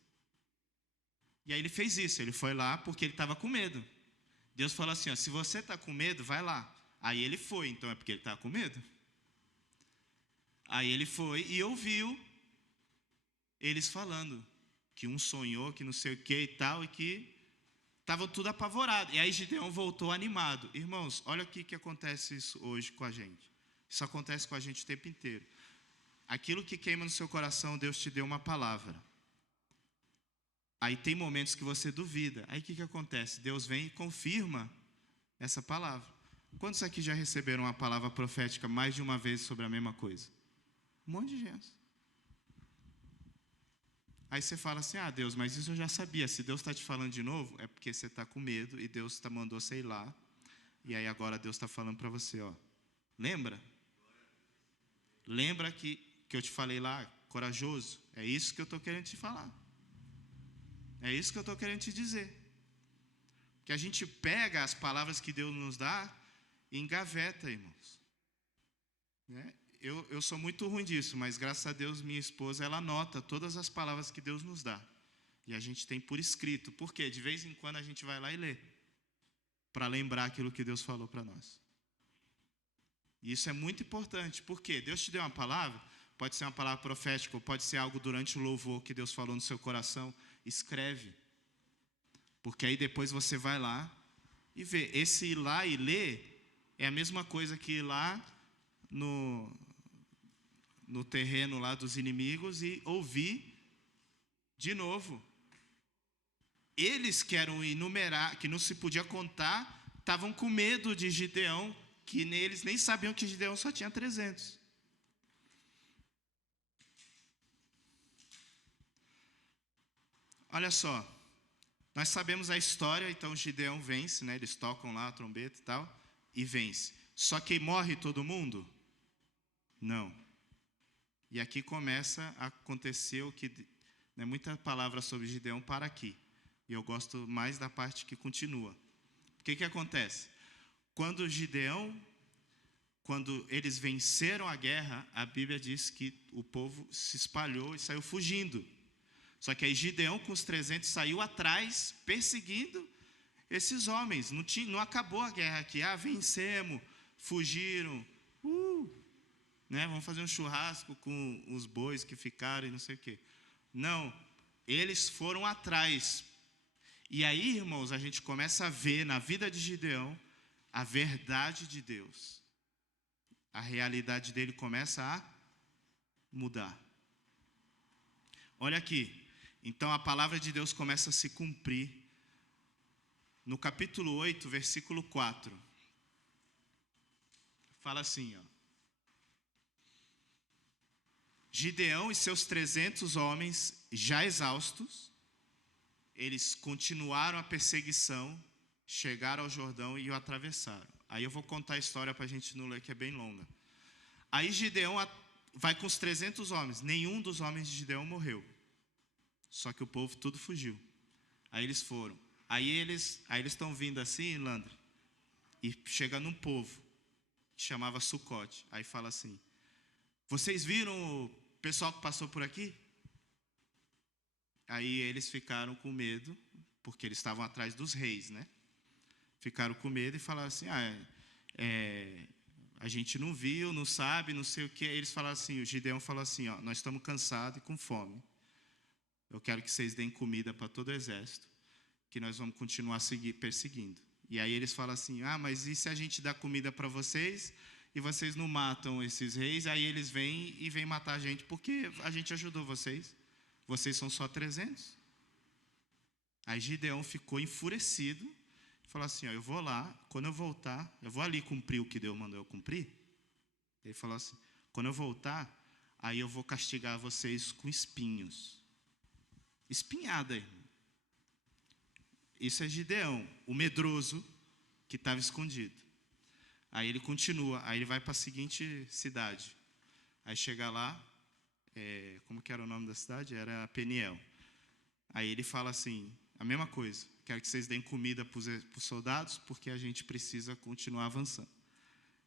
E aí ele fez isso, ele foi lá porque ele estava com medo. Deus falou assim, ó, se você está com medo, vai lá. Aí ele foi, então é porque ele estava com medo? Aí ele foi e ouviu eles falando que um sonhou, que não sei o que e tal, e que estavam tudo apavorado. E aí Gideão voltou animado. Irmãos, olha o que acontece isso hoje com a gente. Isso acontece com a gente o tempo inteiro. Aquilo que queima no seu coração, Deus te deu uma palavra. Aí tem momentos que você duvida. Aí o que acontece? Deus vem e confirma essa palavra. Quantos aqui já receberam uma palavra profética mais de uma vez sobre a mesma coisa? Um monte de gente. Aí você fala assim, ah, Deus, mas isso eu já sabia. Se Deus está te falando de novo, é porque você está com medo e Deus mandou você ir lá. E aí agora Deus está falando para você, ó. Lembra? Lembra que eu te falei lá, corajoso? É isso que eu estou querendo te falar. É isso que eu estou querendo te dizer. Que a gente pega as palavras que Deus nos dá e engaveta, irmãos. Né? Eu sou muito ruim disso, mas graças a Deus minha esposa, ela anota todas as palavras que Deus nos dá. E a gente tem por escrito. Por quê? De vez em quando a gente vai lá e lê. Para lembrar aquilo que Deus falou para nós. E isso é muito importante. Por quê? Deus te deu uma palavra, pode ser uma palavra profética, ou pode ser algo durante o louvor que Deus falou no seu coração. Escreve. Porque aí depois você vai lá e vê. Esse ir lá e ler é a mesma coisa que ir lá no terreno lá dos inimigos e ouvir de novo. Eles que eram enumerar, que não se podia contar, estavam com medo de Gideão, que eles nem sabiam que Gideão só tinha 300. Olha só, nós sabemos a história, então Gideão vence, né? Eles tocam lá a trombeta e tal, e vence. Só que morre todo mundo? Não. E aqui começa a acontecer o que, né, muita palavra sobre Gideão para aqui. E eu gosto mais da parte que continua. O que acontece? Quando eles venceram a guerra, a Bíblia diz que o povo se espalhou e saiu fugindo. Só que aí Gideão com os 300 saiu atrás, perseguindo esses homens. Não acabou a guerra aqui. Ah, vencemos, fugiram. Né? Vamos fazer um churrasco com os bois que ficaram e não sei o quê. Não, eles foram atrás. E aí, irmãos, a gente começa a ver na vida de Gideão a verdade de Deus. A realidade dele começa a mudar. Olha aqui. Então a palavra de Deus começa a se cumprir. No capítulo 8, versículo 4. Fala assim, ó. Gideão e seus 300 homens, já exaustos, eles continuaram a perseguição, chegaram ao Jordão e o atravessaram. Aí eu vou contar a história para a gente não ler, que é bem longa. Aí Gideão vai com os 300 homens. Nenhum dos homens de Gideão morreu. Só que o povo tudo fugiu. Aí eles foram. Aí eles estão vindo assim, Landre, e chega num povo que chamava Sucote. Aí fala assim, vocês viram o pessoal que passou por aqui? Aí eles ficaram com medo, porque eles estavam atrás dos reis, né? Ficaram com medo e falaram assim, a gente não viu, não sabe, não sei o quê. Eles falaram assim, o Gideão falou assim, ó, nós estamos cansados e com fome. Eu quero que vocês deem comida para todo o exército, que nós vamos continuar perseguindo. E aí eles falam assim, mas e se a gente dá comida para vocês e vocês não matam esses reis? Aí eles vêm matar a gente, porque a gente ajudou vocês. Vocês são só 300. Aí Gideão ficou enfurecido, falou assim, eu vou lá, quando eu voltar, eu vou ali cumprir o que Deus mandou eu cumprir. Ele falou assim, quando eu voltar, aí eu vou castigar vocês com espinhos. Espinhada, irmão. Isso é Gideão, o medroso que estava escondido. Aí ele continua, aí ele vai para a seguinte cidade. Aí chega lá, como que era o nome da cidade? Era Peniel. Aí ele fala assim, a mesma coisa, quero que vocês deem comida para os soldados, porque a gente precisa continuar avançando.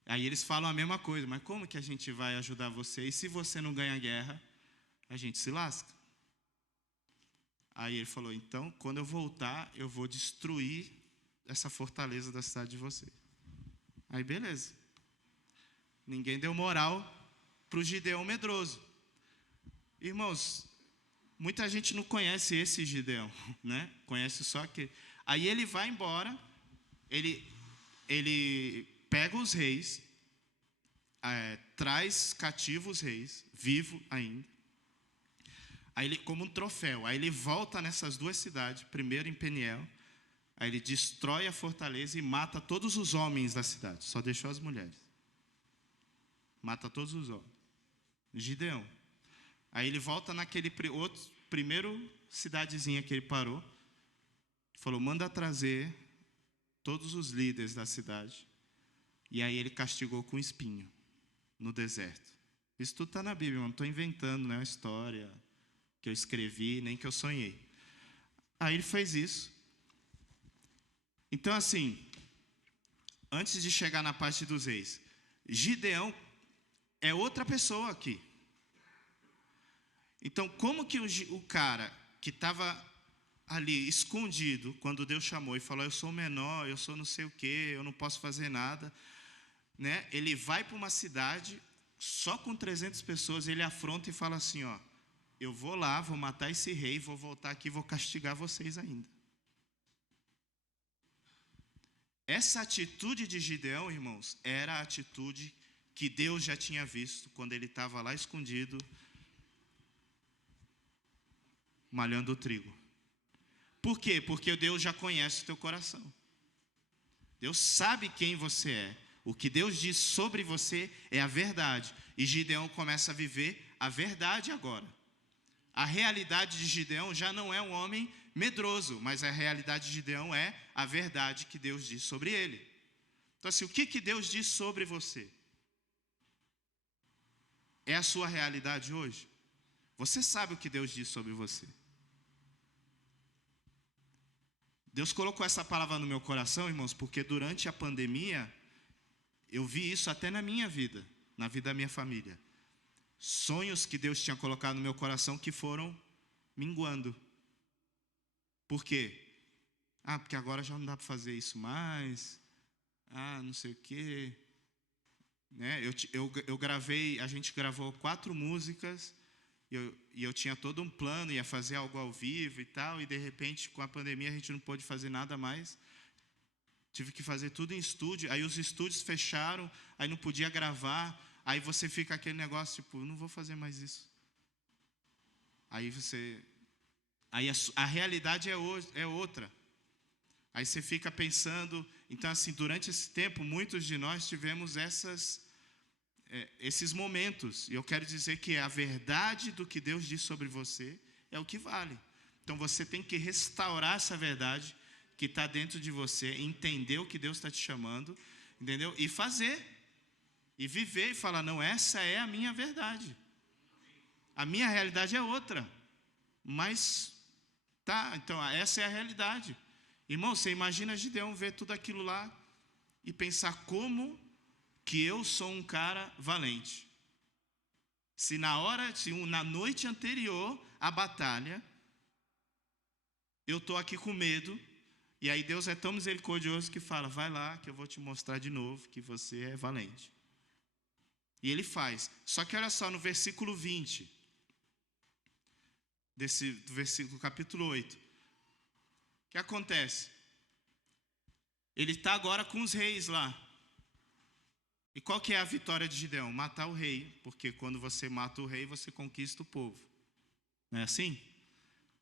Aí eles falam a mesma coisa, mas como que a gente vai ajudar você? E se você não ganha a guerra, a gente se lasca. Aí ele falou, então, quando eu voltar, eu vou destruir essa fortaleza da cidade de vocês. Aí beleza. Ninguém deu moral para o Gideão medroso. Irmãos, muita gente não conhece esse Gideão, né? Conhece só que... Aí ele vai embora, ele pega os reis, traz cativos os reis, vivo ainda, aí ele, como um troféu, aí ele volta nessas duas cidades, primeiro em Peniel, aí ele destrói a fortaleza e mata todos os homens da cidade, só deixou as mulheres. Mata todos os homens. Gideão. Aí ele volta naquele outro, primeiro cidadezinha que ele parou, falou, manda trazer todos os líderes da cidade. E aí ele castigou com espinho, no deserto. Isso tudo está na Bíblia, não estou inventando, não é uma história que eu escrevi, nem que eu sonhei. Aí ele fez isso. Então, assim, antes de chegar na parte dos reis, Gideão é outra pessoa aqui. Então, como que o cara que estava ali escondido, quando Deus chamou e falou, eu sou menor, eu sou não sei o quê, eu não posso fazer nada, né? Ele vai para uma cidade, só com 300 pessoas, ele afronta e fala assim, ó, eu vou lá, vou matar esse rei, vou voltar aqui e vou castigar vocês ainda. Essa atitude de Gideão, irmãos, era a atitude que Deus já tinha visto quando ele estava lá escondido, malhando o trigo. Por quê? Porque Deus já conhece o teu coração. Deus sabe quem você é. O que Deus diz sobre você é a verdade. E Gideão começa a viver a verdade agora. A realidade de Gideão já não é um homem medroso, mas a realidade de Gideão é a verdade que Deus diz sobre ele. Então assim, o que Deus diz sobre você? É a sua realidade hoje? Você sabe o que Deus diz sobre você? Deus colocou essa palavra no meu coração, irmãos, porque durante a pandemia, eu vi isso até na minha vida, na vida da minha família. Sonhos que Deus tinha colocado no meu coração que foram minguando. Por quê? Porque agora já não dá para fazer isso mais. Não sei o quê. Né? Eu gravei, a gente gravou 4 músicas, e eu tinha todo um plano, ia fazer algo ao vivo e tal, e de repente, com a pandemia, a gente não pôde fazer nada mais. Tive que fazer tudo em estúdio, aí os estúdios fecharam, aí não podia gravar, aí você fica aquele negócio, tipo, não vou fazer mais isso. Aí a realidade é outra. Aí você fica pensando, então assim, durante esse tempo, muitos de nós tivemos esses momentos, e eu quero dizer que a verdade do que Deus diz sobre você é o que vale. Então você tem que restaurar essa verdade que está dentro de você, entender o que Deus está te chamando, entendeu? E fazer, e viver, e falar, não, essa é a minha verdade. A minha realidade é outra, mas, então essa é a realidade. Irmão, você imagina Gideão ver tudo aquilo lá, e pensar como que eu sou um cara valente. Se na noite anterior à batalha, eu estou aqui com medo, e aí Deus é tão misericordioso que fala, vai lá que eu vou te mostrar de novo que você é valente. E ele faz. Só que olha só, no versículo 20, do versículo capítulo 8, o que acontece? Ele está agora com os reis lá. E qual que é a vitória de Gideão? Matar o rei, porque quando você mata o rei, você conquista o povo. Não é assim?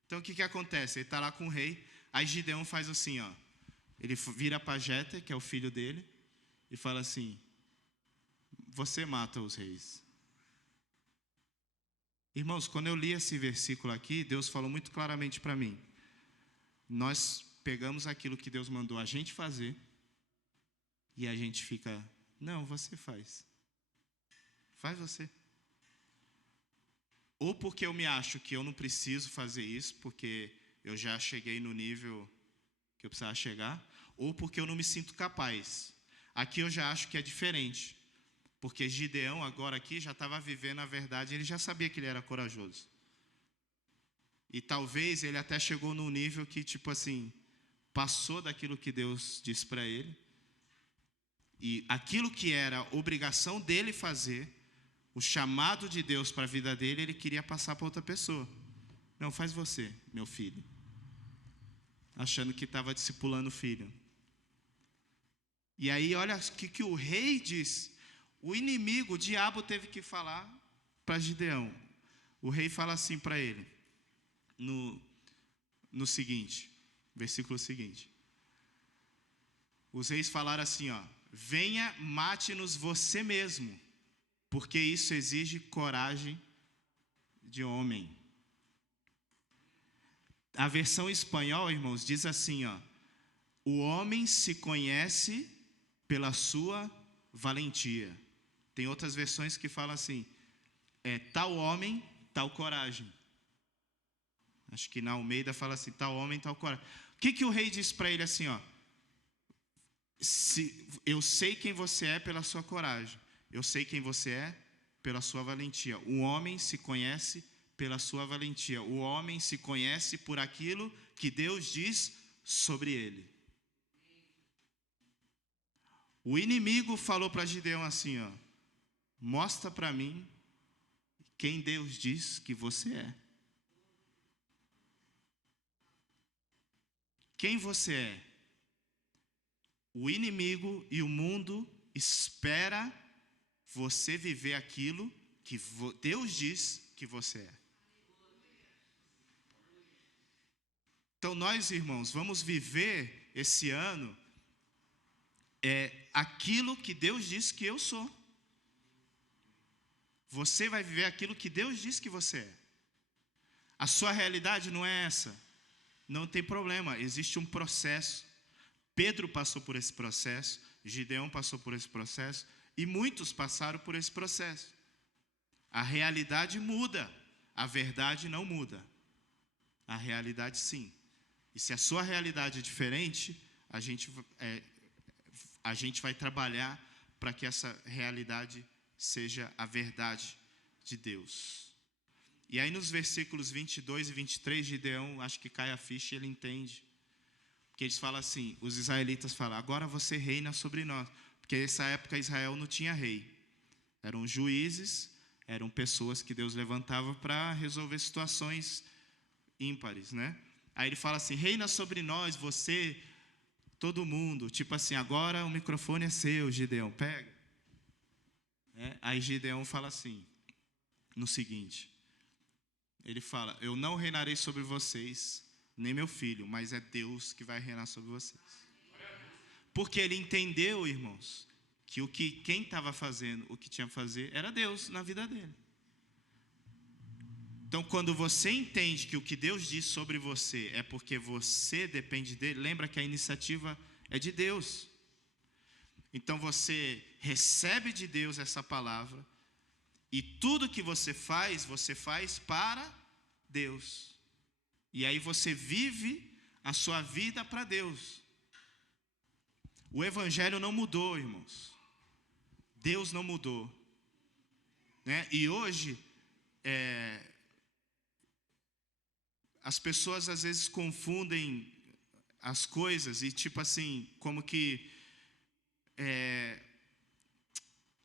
Então o que acontece? Ele está lá com o rei, aí Gideão faz assim, ó. Ele vira para Jéter, que é o filho dele, e fala assim, você mata os reis. Irmãos, quando eu li esse versículo aqui, Deus falou muito claramente para mim. Nós pegamos aquilo que Deus mandou a gente fazer, e a gente fica, não, você faz. Faz você. Ou porque eu me acho que eu não preciso fazer isso, porque eu já cheguei no nível que eu precisava chegar, ou porque eu não me sinto capaz. Aqui eu já acho que é diferente, porque Gideão agora aqui já estava vivendo a verdade, ele já sabia que ele era corajoso. E talvez ele até chegou num nível que, tipo assim, passou daquilo que Deus disse para ele, e aquilo que era obrigação dele fazer, o chamado de Deus para a vida dele, ele queria passar para outra pessoa. Não, faz você, meu filho. Achando que estava discipulando o filho. E aí, olha o que o rei diz. O inimigo, o diabo, teve que falar para Gideão. O rei fala assim para ele, no seguinte, versículo seguinte. Os reis falaram assim, ó: venha, mate-nos você mesmo, porque isso exige coragem de homem. A versão espanhol, irmãos, diz assim, ó: o homem se conhece pela sua valentia. Tem outras versões que falam assim, tal homem, tal coragem. Acho que na Almeida fala assim, tal homem, tal coragem. O que o rei disse para ele assim, ó? Eu sei quem você é pela sua coragem. Eu sei quem você é pela sua valentia. O homem se conhece pela sua valentia. O homem se conhece por aquilo que Deus diz sobre ele. O inimigo falou para Gideão assim, ó: mostra para mim quem Deus diz que você é. Quem você é? O inimigo e o mundo espera você viver aquilo que Deus diz que você é. Então nós, irmãos, vamos viver esse ano aquilo que Deus diz que eu sou. Você vai viver aquilo que Deus diz que você é. A sua realidade não é essa. Não tem problema, existe um processo. Pedro passou por esse processo, Gideão passou por esse processo, e muitos passaram por esse processo. A realidade muda, a verdade não muda. A realidade sim. E se a sua realidade é diferente, a gente vai trabalhar para que essa realidade seja a verdade de Deus. E aí nos versículos 22 e 23, Gideão, acho que cai a ficha e ele entende. Porque eles falam assim, os israelitas falam, agora você reina sobre nós. Porque nessa época Israel não tinha rei. Eram juízes, eram pessoas que Deus levantava para resolver situações ímpares, né? Aí ele fala assim, reina sobre nós, você, todo mundo. Tipo assim, agora o microfone é seu, Gideão, pega. Aí Gideão fala assim, no seguinte, ele fala, eu não reinarei sobre vocês, nem meu filho, mas é Deus que vai reinar sobre vocês. Porque ele entendeu, irmãos, que quem estava fazendo o que tinha que fazer era Deus na vida dele. Então, quando você entende que o que Deus diz sobre você é porque você depende dele, lembra que a iniciativa é de Deus. Então, você recebe de Deus essa palavra, e tudo que você faz para Deus. E aí você vive a sua vida para Deus. O evangelho não mudou, irmãos. Deus não mudou, né? E hoje, as pessoas às vezes confundem as coisas e tipo assim, como que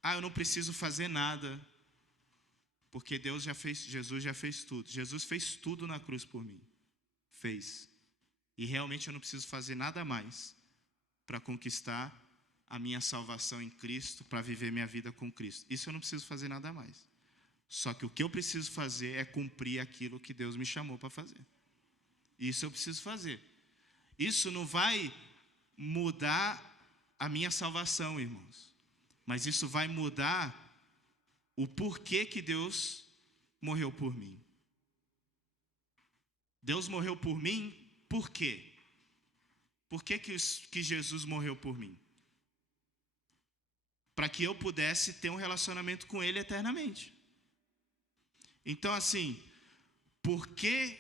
eu não preciso fazer nada, porque Jesus já fez tudo. Jesus fez tudo na cruz por mim. Fez. E realmente eu não preciso fazer nada mais para conquistar a minha salvação em Cristo, para viver minha vida com Cristo. Isso eu não preciso fazer nada mais. Só que o que eu preciso fazer é cumprir aquilo que Deus me chamou para fazer. Isso eu preciso fazer. Isso não vai mudar a minha salvação, irmãos. Mas isso vai mudar o porquê que Deus morreu por mim. Deus morreu por mim, por quê? Por que Jesus morreu por mim? Para que eu pudesse ter um relacionamento com Ele eternamente. Então, assim, por que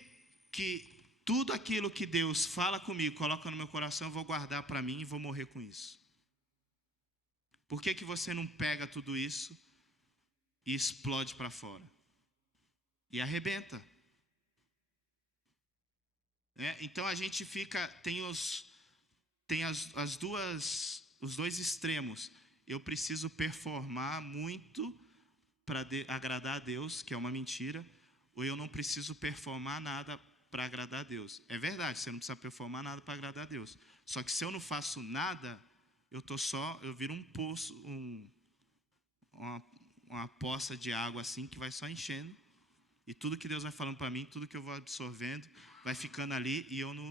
tudo aquilo que Deus fala comigo, coloca no meu coração, eu vou guardar para mim e vou morrer com isso. Por que você não pega tudo isso e explode para fora? E arrebenta. Então a gente fica, tem os dois extremos. Eu preciso performar muito para agradar a Deus, que é uma mentira, ou eu não preciso performar nada para agradar a Deus. É verdade, você não precisa performar nada para agradar a Deus. Só que se eu não faço nada, eu viro um poço, uma poça de água assim que vai só enchendo. E tudo que Deus vai falando para mim, tudo que eu vou absorvendo, vai ficando ali e eu não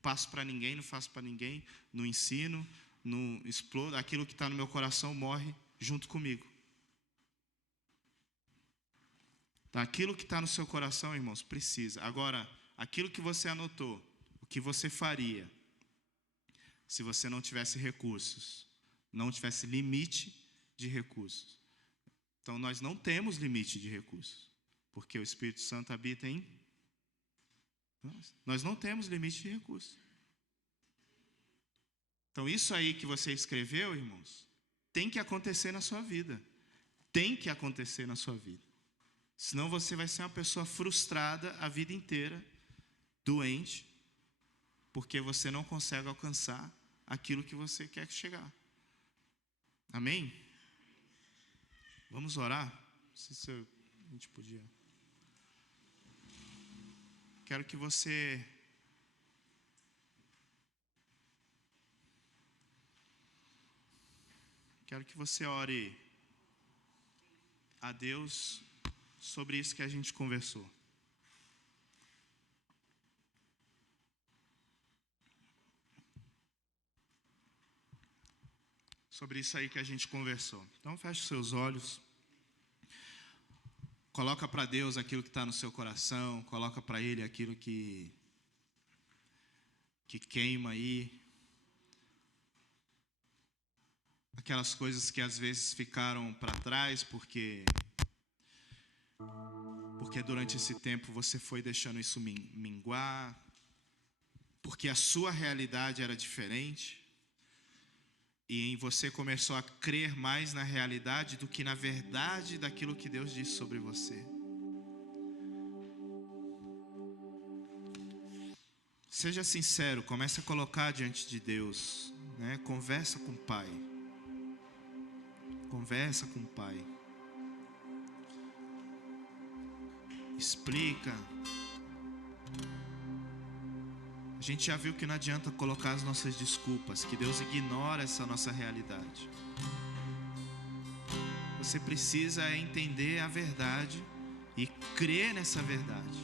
passo para ninguém, não faço para ninguém, não ensino, não explodo. Aquilo que está no meu coração morre junto comigo. Então, aquilo que está no seu coração, irmãos, precisa. Agora, aquilo que você anotou, o que você faria se você não tivesse recursos, não tivesse limite de recursos. Então, nós não temos limite de recursos, porque o Espírito Santo habita em nós. Nós não temos limite de recursos. Então, isso aí que você escreveu, irmãos, tem que acontecer na sua vida. Tem que acontecer na sua vida. Senão você vai ser uma pessoa frustrada a vida inteira, doente, porque você não consegue alcançar aquilo que você quer chegar. Amém? Vamos orar? Não sei se a gente podia. Quero que você ore a Deus sobre isso que a gente conversou. Sobre isso aí que a gente conversou. Então feche seus olhos. Coloca para Deus aquilo que está no seu coração. Coloca para Ele aquilo que queima aí. Aquelas coisas que às vezes ficaram para trás porque durante esse tempo você foi deixando isso minguar, porque a sua realidade era diferente, e você começou a crer mais na realidade do que na verdade daquilo que Deus disse sobre você. Seja sincero, comece a colocar diante de Deus, né? Conversa com o Pai. Conversa com o Pai. Explica. A gente já viu que não adianta colocar as nossas desculpas, que Deus ignora essa nossa realidade. Você precisa entender a verdade e crer nessa verdade.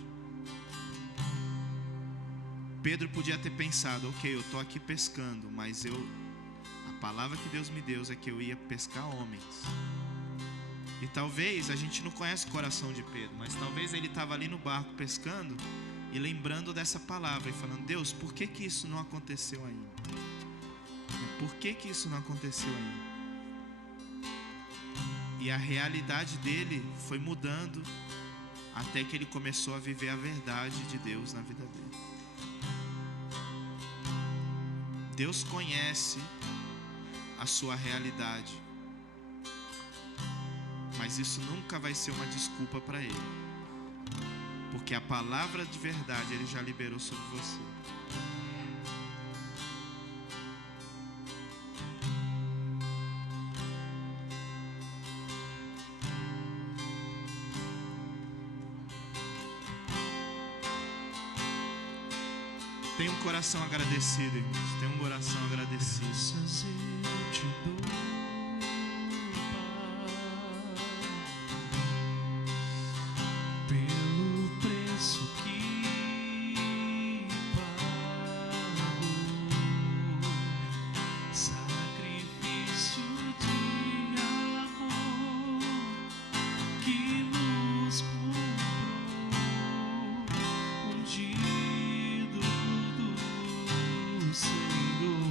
Pedro podia ter pensado, ok, eu estou aqui pescando, mas a palavra que Deus me deu é que eu ia pescar homens. E talvez, a gente não conhece o coração de Pedro, mas talvez ele estava ali no barco pescando e lembrando dessa palavra e falando, Deus, por que isso não aconteceu ainda? Por que isso não aconteceu ainda? E a realidade dele foi mudando até que ele começou a viver a verdade de Deus na vida dele. Deus conhece a sua realidade, mas isso nunca vai ser uma desculpa para Ele, porque a palavra de verdade Ele já liberou sobre você. Tem um coração agradecido, irmãos. Tem um coração agradecido. Eu te dou, Pai, pelo preço que pagou, sacrifício de amor que nos comprou, ungido do Senhor.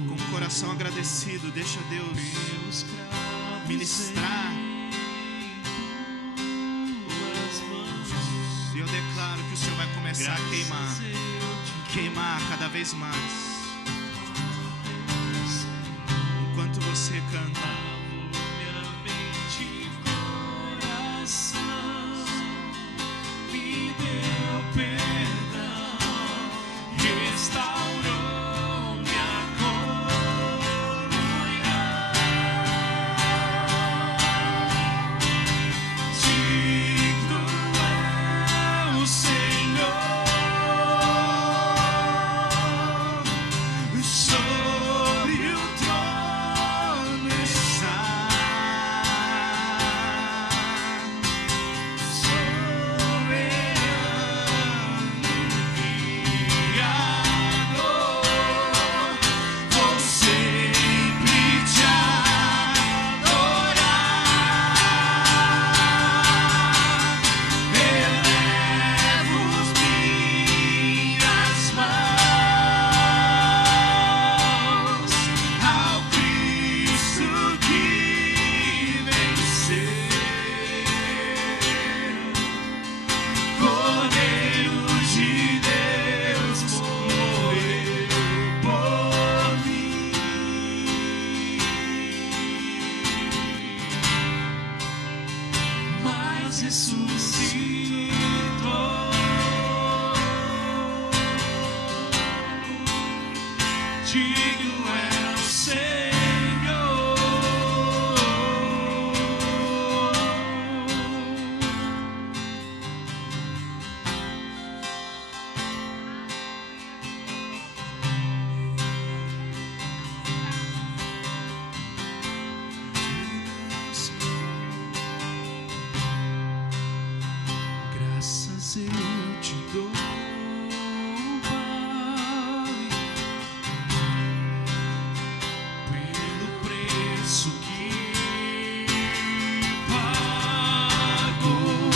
Com um coração agradecido, deixa Deus ministrar. E eu declaro que o Senhor vai começar a queimar. queimar cada vez mais. Enquanto você canta, minha mente e coração, me deu perdão, restaurou minha comunhão. Digno é o Senhor, sobre o trono está, soberano Criador, vou sempre te adorar, elevo minhas mãos ao Cristo que venceu, Cordeiro de Deus morreu por mim, mas ressuscitou. Digno é o Senhor, graças eu te dou, Pai, pelo preço que pagou,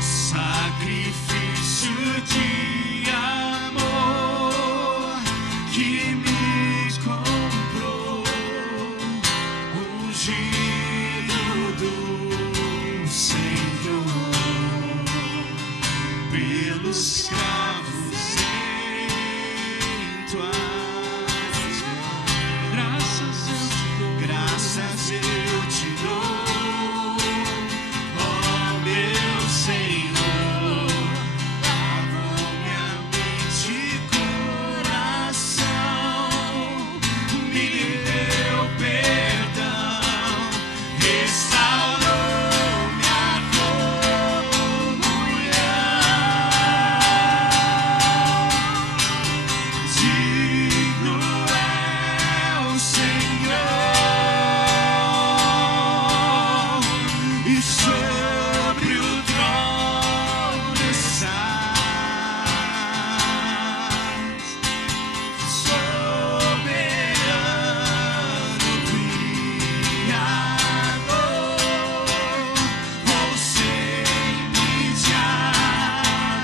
sacrifício de amor que me comprou, ungido do Senhor, pelos cravos em tuas mãos. Graças eu te dou, ó meu Senhor, lavou minha mente e coração, me deu perdão, restaurou minha comunhão. Digno é o Senhor, e sobre o trono estás, soberano Criador, vou sempre te adorar,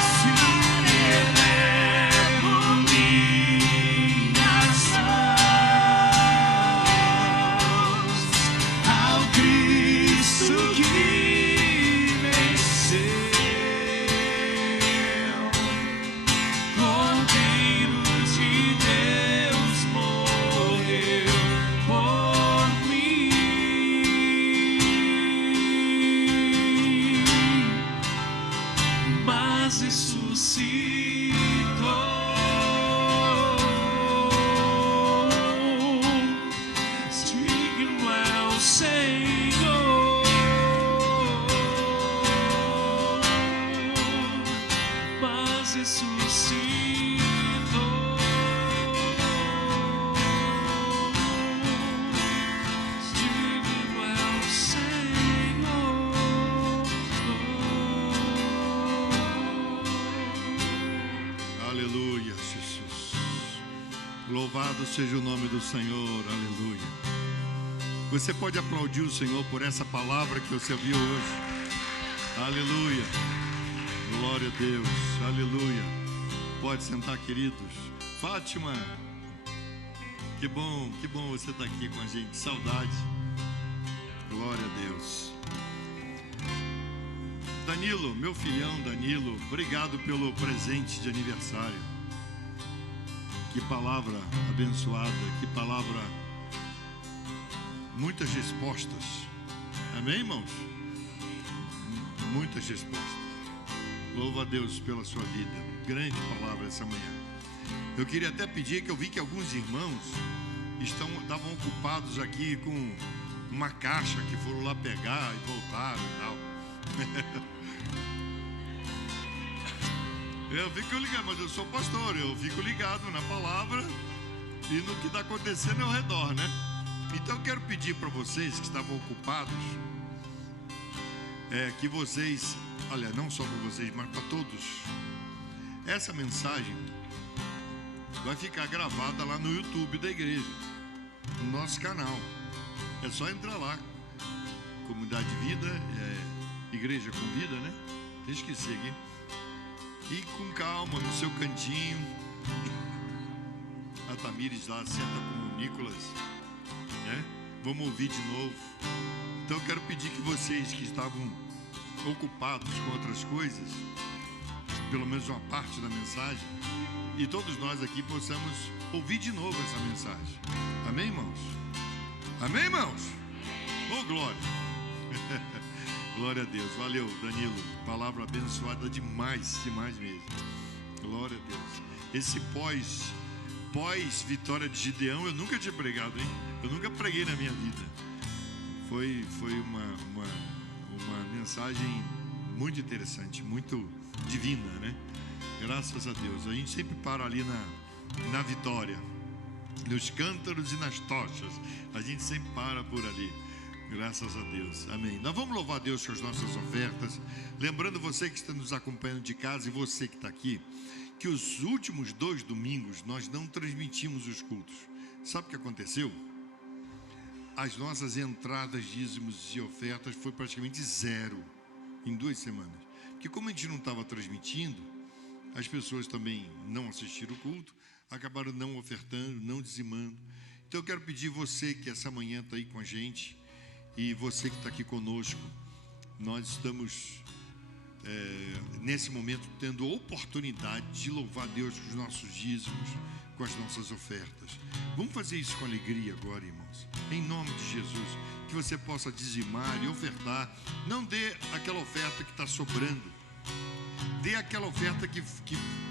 se elevo minhas mãos ao Cristo que venceu, Cordeiro de Deus morreu por mim, mas ressuscitou. Digno é o Senhor, mas ressuscitou. Digno é o Senhor. Aleluia, Jesus. Louvado seja o nome do Senhor, aleluia. Você pode aplaudir o Senhor por essa palavra que você viu hoje. Aleluia. Glória a Deus, aleluia. Pode sentar, queridos. Fátima, que bom você estar aqui com a gente. Saudade. Glória a Deus. Danilo, meu filhão Danilo, obrigado pelo presente de aniversário. Que palavra abençoada, que palavra, muitas respostas. Amém, irmãos? Muitas respostas. Louva a Deus pela sua vida. Grande palavra essa manhã. Eu queria até pedir, que eu vi que alguns irmãos estavam ocupados aqui com uma caixa que foram lá pegar e voltaram e tal. Eu fico ligado, mas eu sou pastor, eu fico ligado na palavra e no que está acontecendo ao redor, né? Então eu quero pedir para vocês que estavam ocupados, que vocês, olha, não só para vocês, mas para todos, essa mensagem vai ficar gravada lá no YouTube da igreja, no nosso canal. É só entrar lá, Comunidade de Vida, Igreja com Vida, né? Esqueci aqui. E com calma, no seu cantinho. A Tamires lá senta com o Nicolas, né? Vamos ouvir de novo. Então eu quero pedir que vocês que estavam ocupados com outras coisas, pelo menos uma parte da mensagem, e todos nós aqui possamos ouvir de novo essa mensagem. Amém, irmãos? Amém, irmãos? Oh, glória! Glória a Deus. Valeu, Danilo. Palavra abençoada demais, demais mesmo. Glória a Deus. Esse pós-vitória de Gideão, eu nunca tinha pregado, hein? Eu nunca preguei na minha vida. Foi uma mensagem muito interessante, muito divina, né? Graças a Deus. A gente sempre para ali na vitória, nos cântaros e nas tochas. A gente sempre para por ali. Graças a Deus, amém. Nós vamos louvar a Deus com as nossas ofertas. Lembrando você que está nos acompanhando de casa e você que está aqui, que os últimos 2 domingos nós não transmitimos os cultos. Sabe o que aconteceu? As nossas entradas, dízimos e ofertas foi praticamente 0 em 2 semanas. Porque como a gente não estava transmitindo, as pessoas também não assistiram o culto, acabaram não ofertando, não dizimando. Então eu quero pedir você que essa manhã está aí com a gente, e você que está aqui conosco, nós estamos nesse momento tendo a oportunidade de louvar a Deus com os nossos dízimos, com as nossas ofertas. Vamos fazer isso com alegria agora, irmãos, em nome de Jesus, que você possa dizimar e ofertar. Não dê aquela oferta que está sobrando, dê aquela oferta que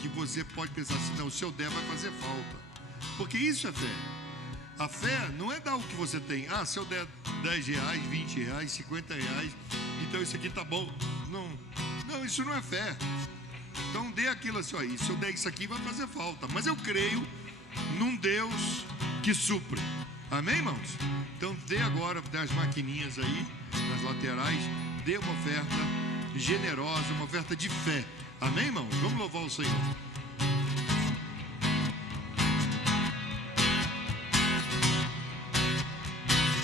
você pode pensar assim, não, se eu der vai fazer falta, porque isso é fé. A fé não é dar o que você tem. Ah, se eu der R$10, R$20, R$50, então isso aqui tá bom. Não, isso não é fé. Então dê aquilo assim, ó, e se eu der isso aqui vai fazer falta. Mas eu creio num Deus que supre. Amém, irmãos? Então dê agora, dê as maquininhas aí, nas laterais, dê uma oferta generosa, uma oferta de fé. Amém, irmãos? Vamos louvar o Senhor.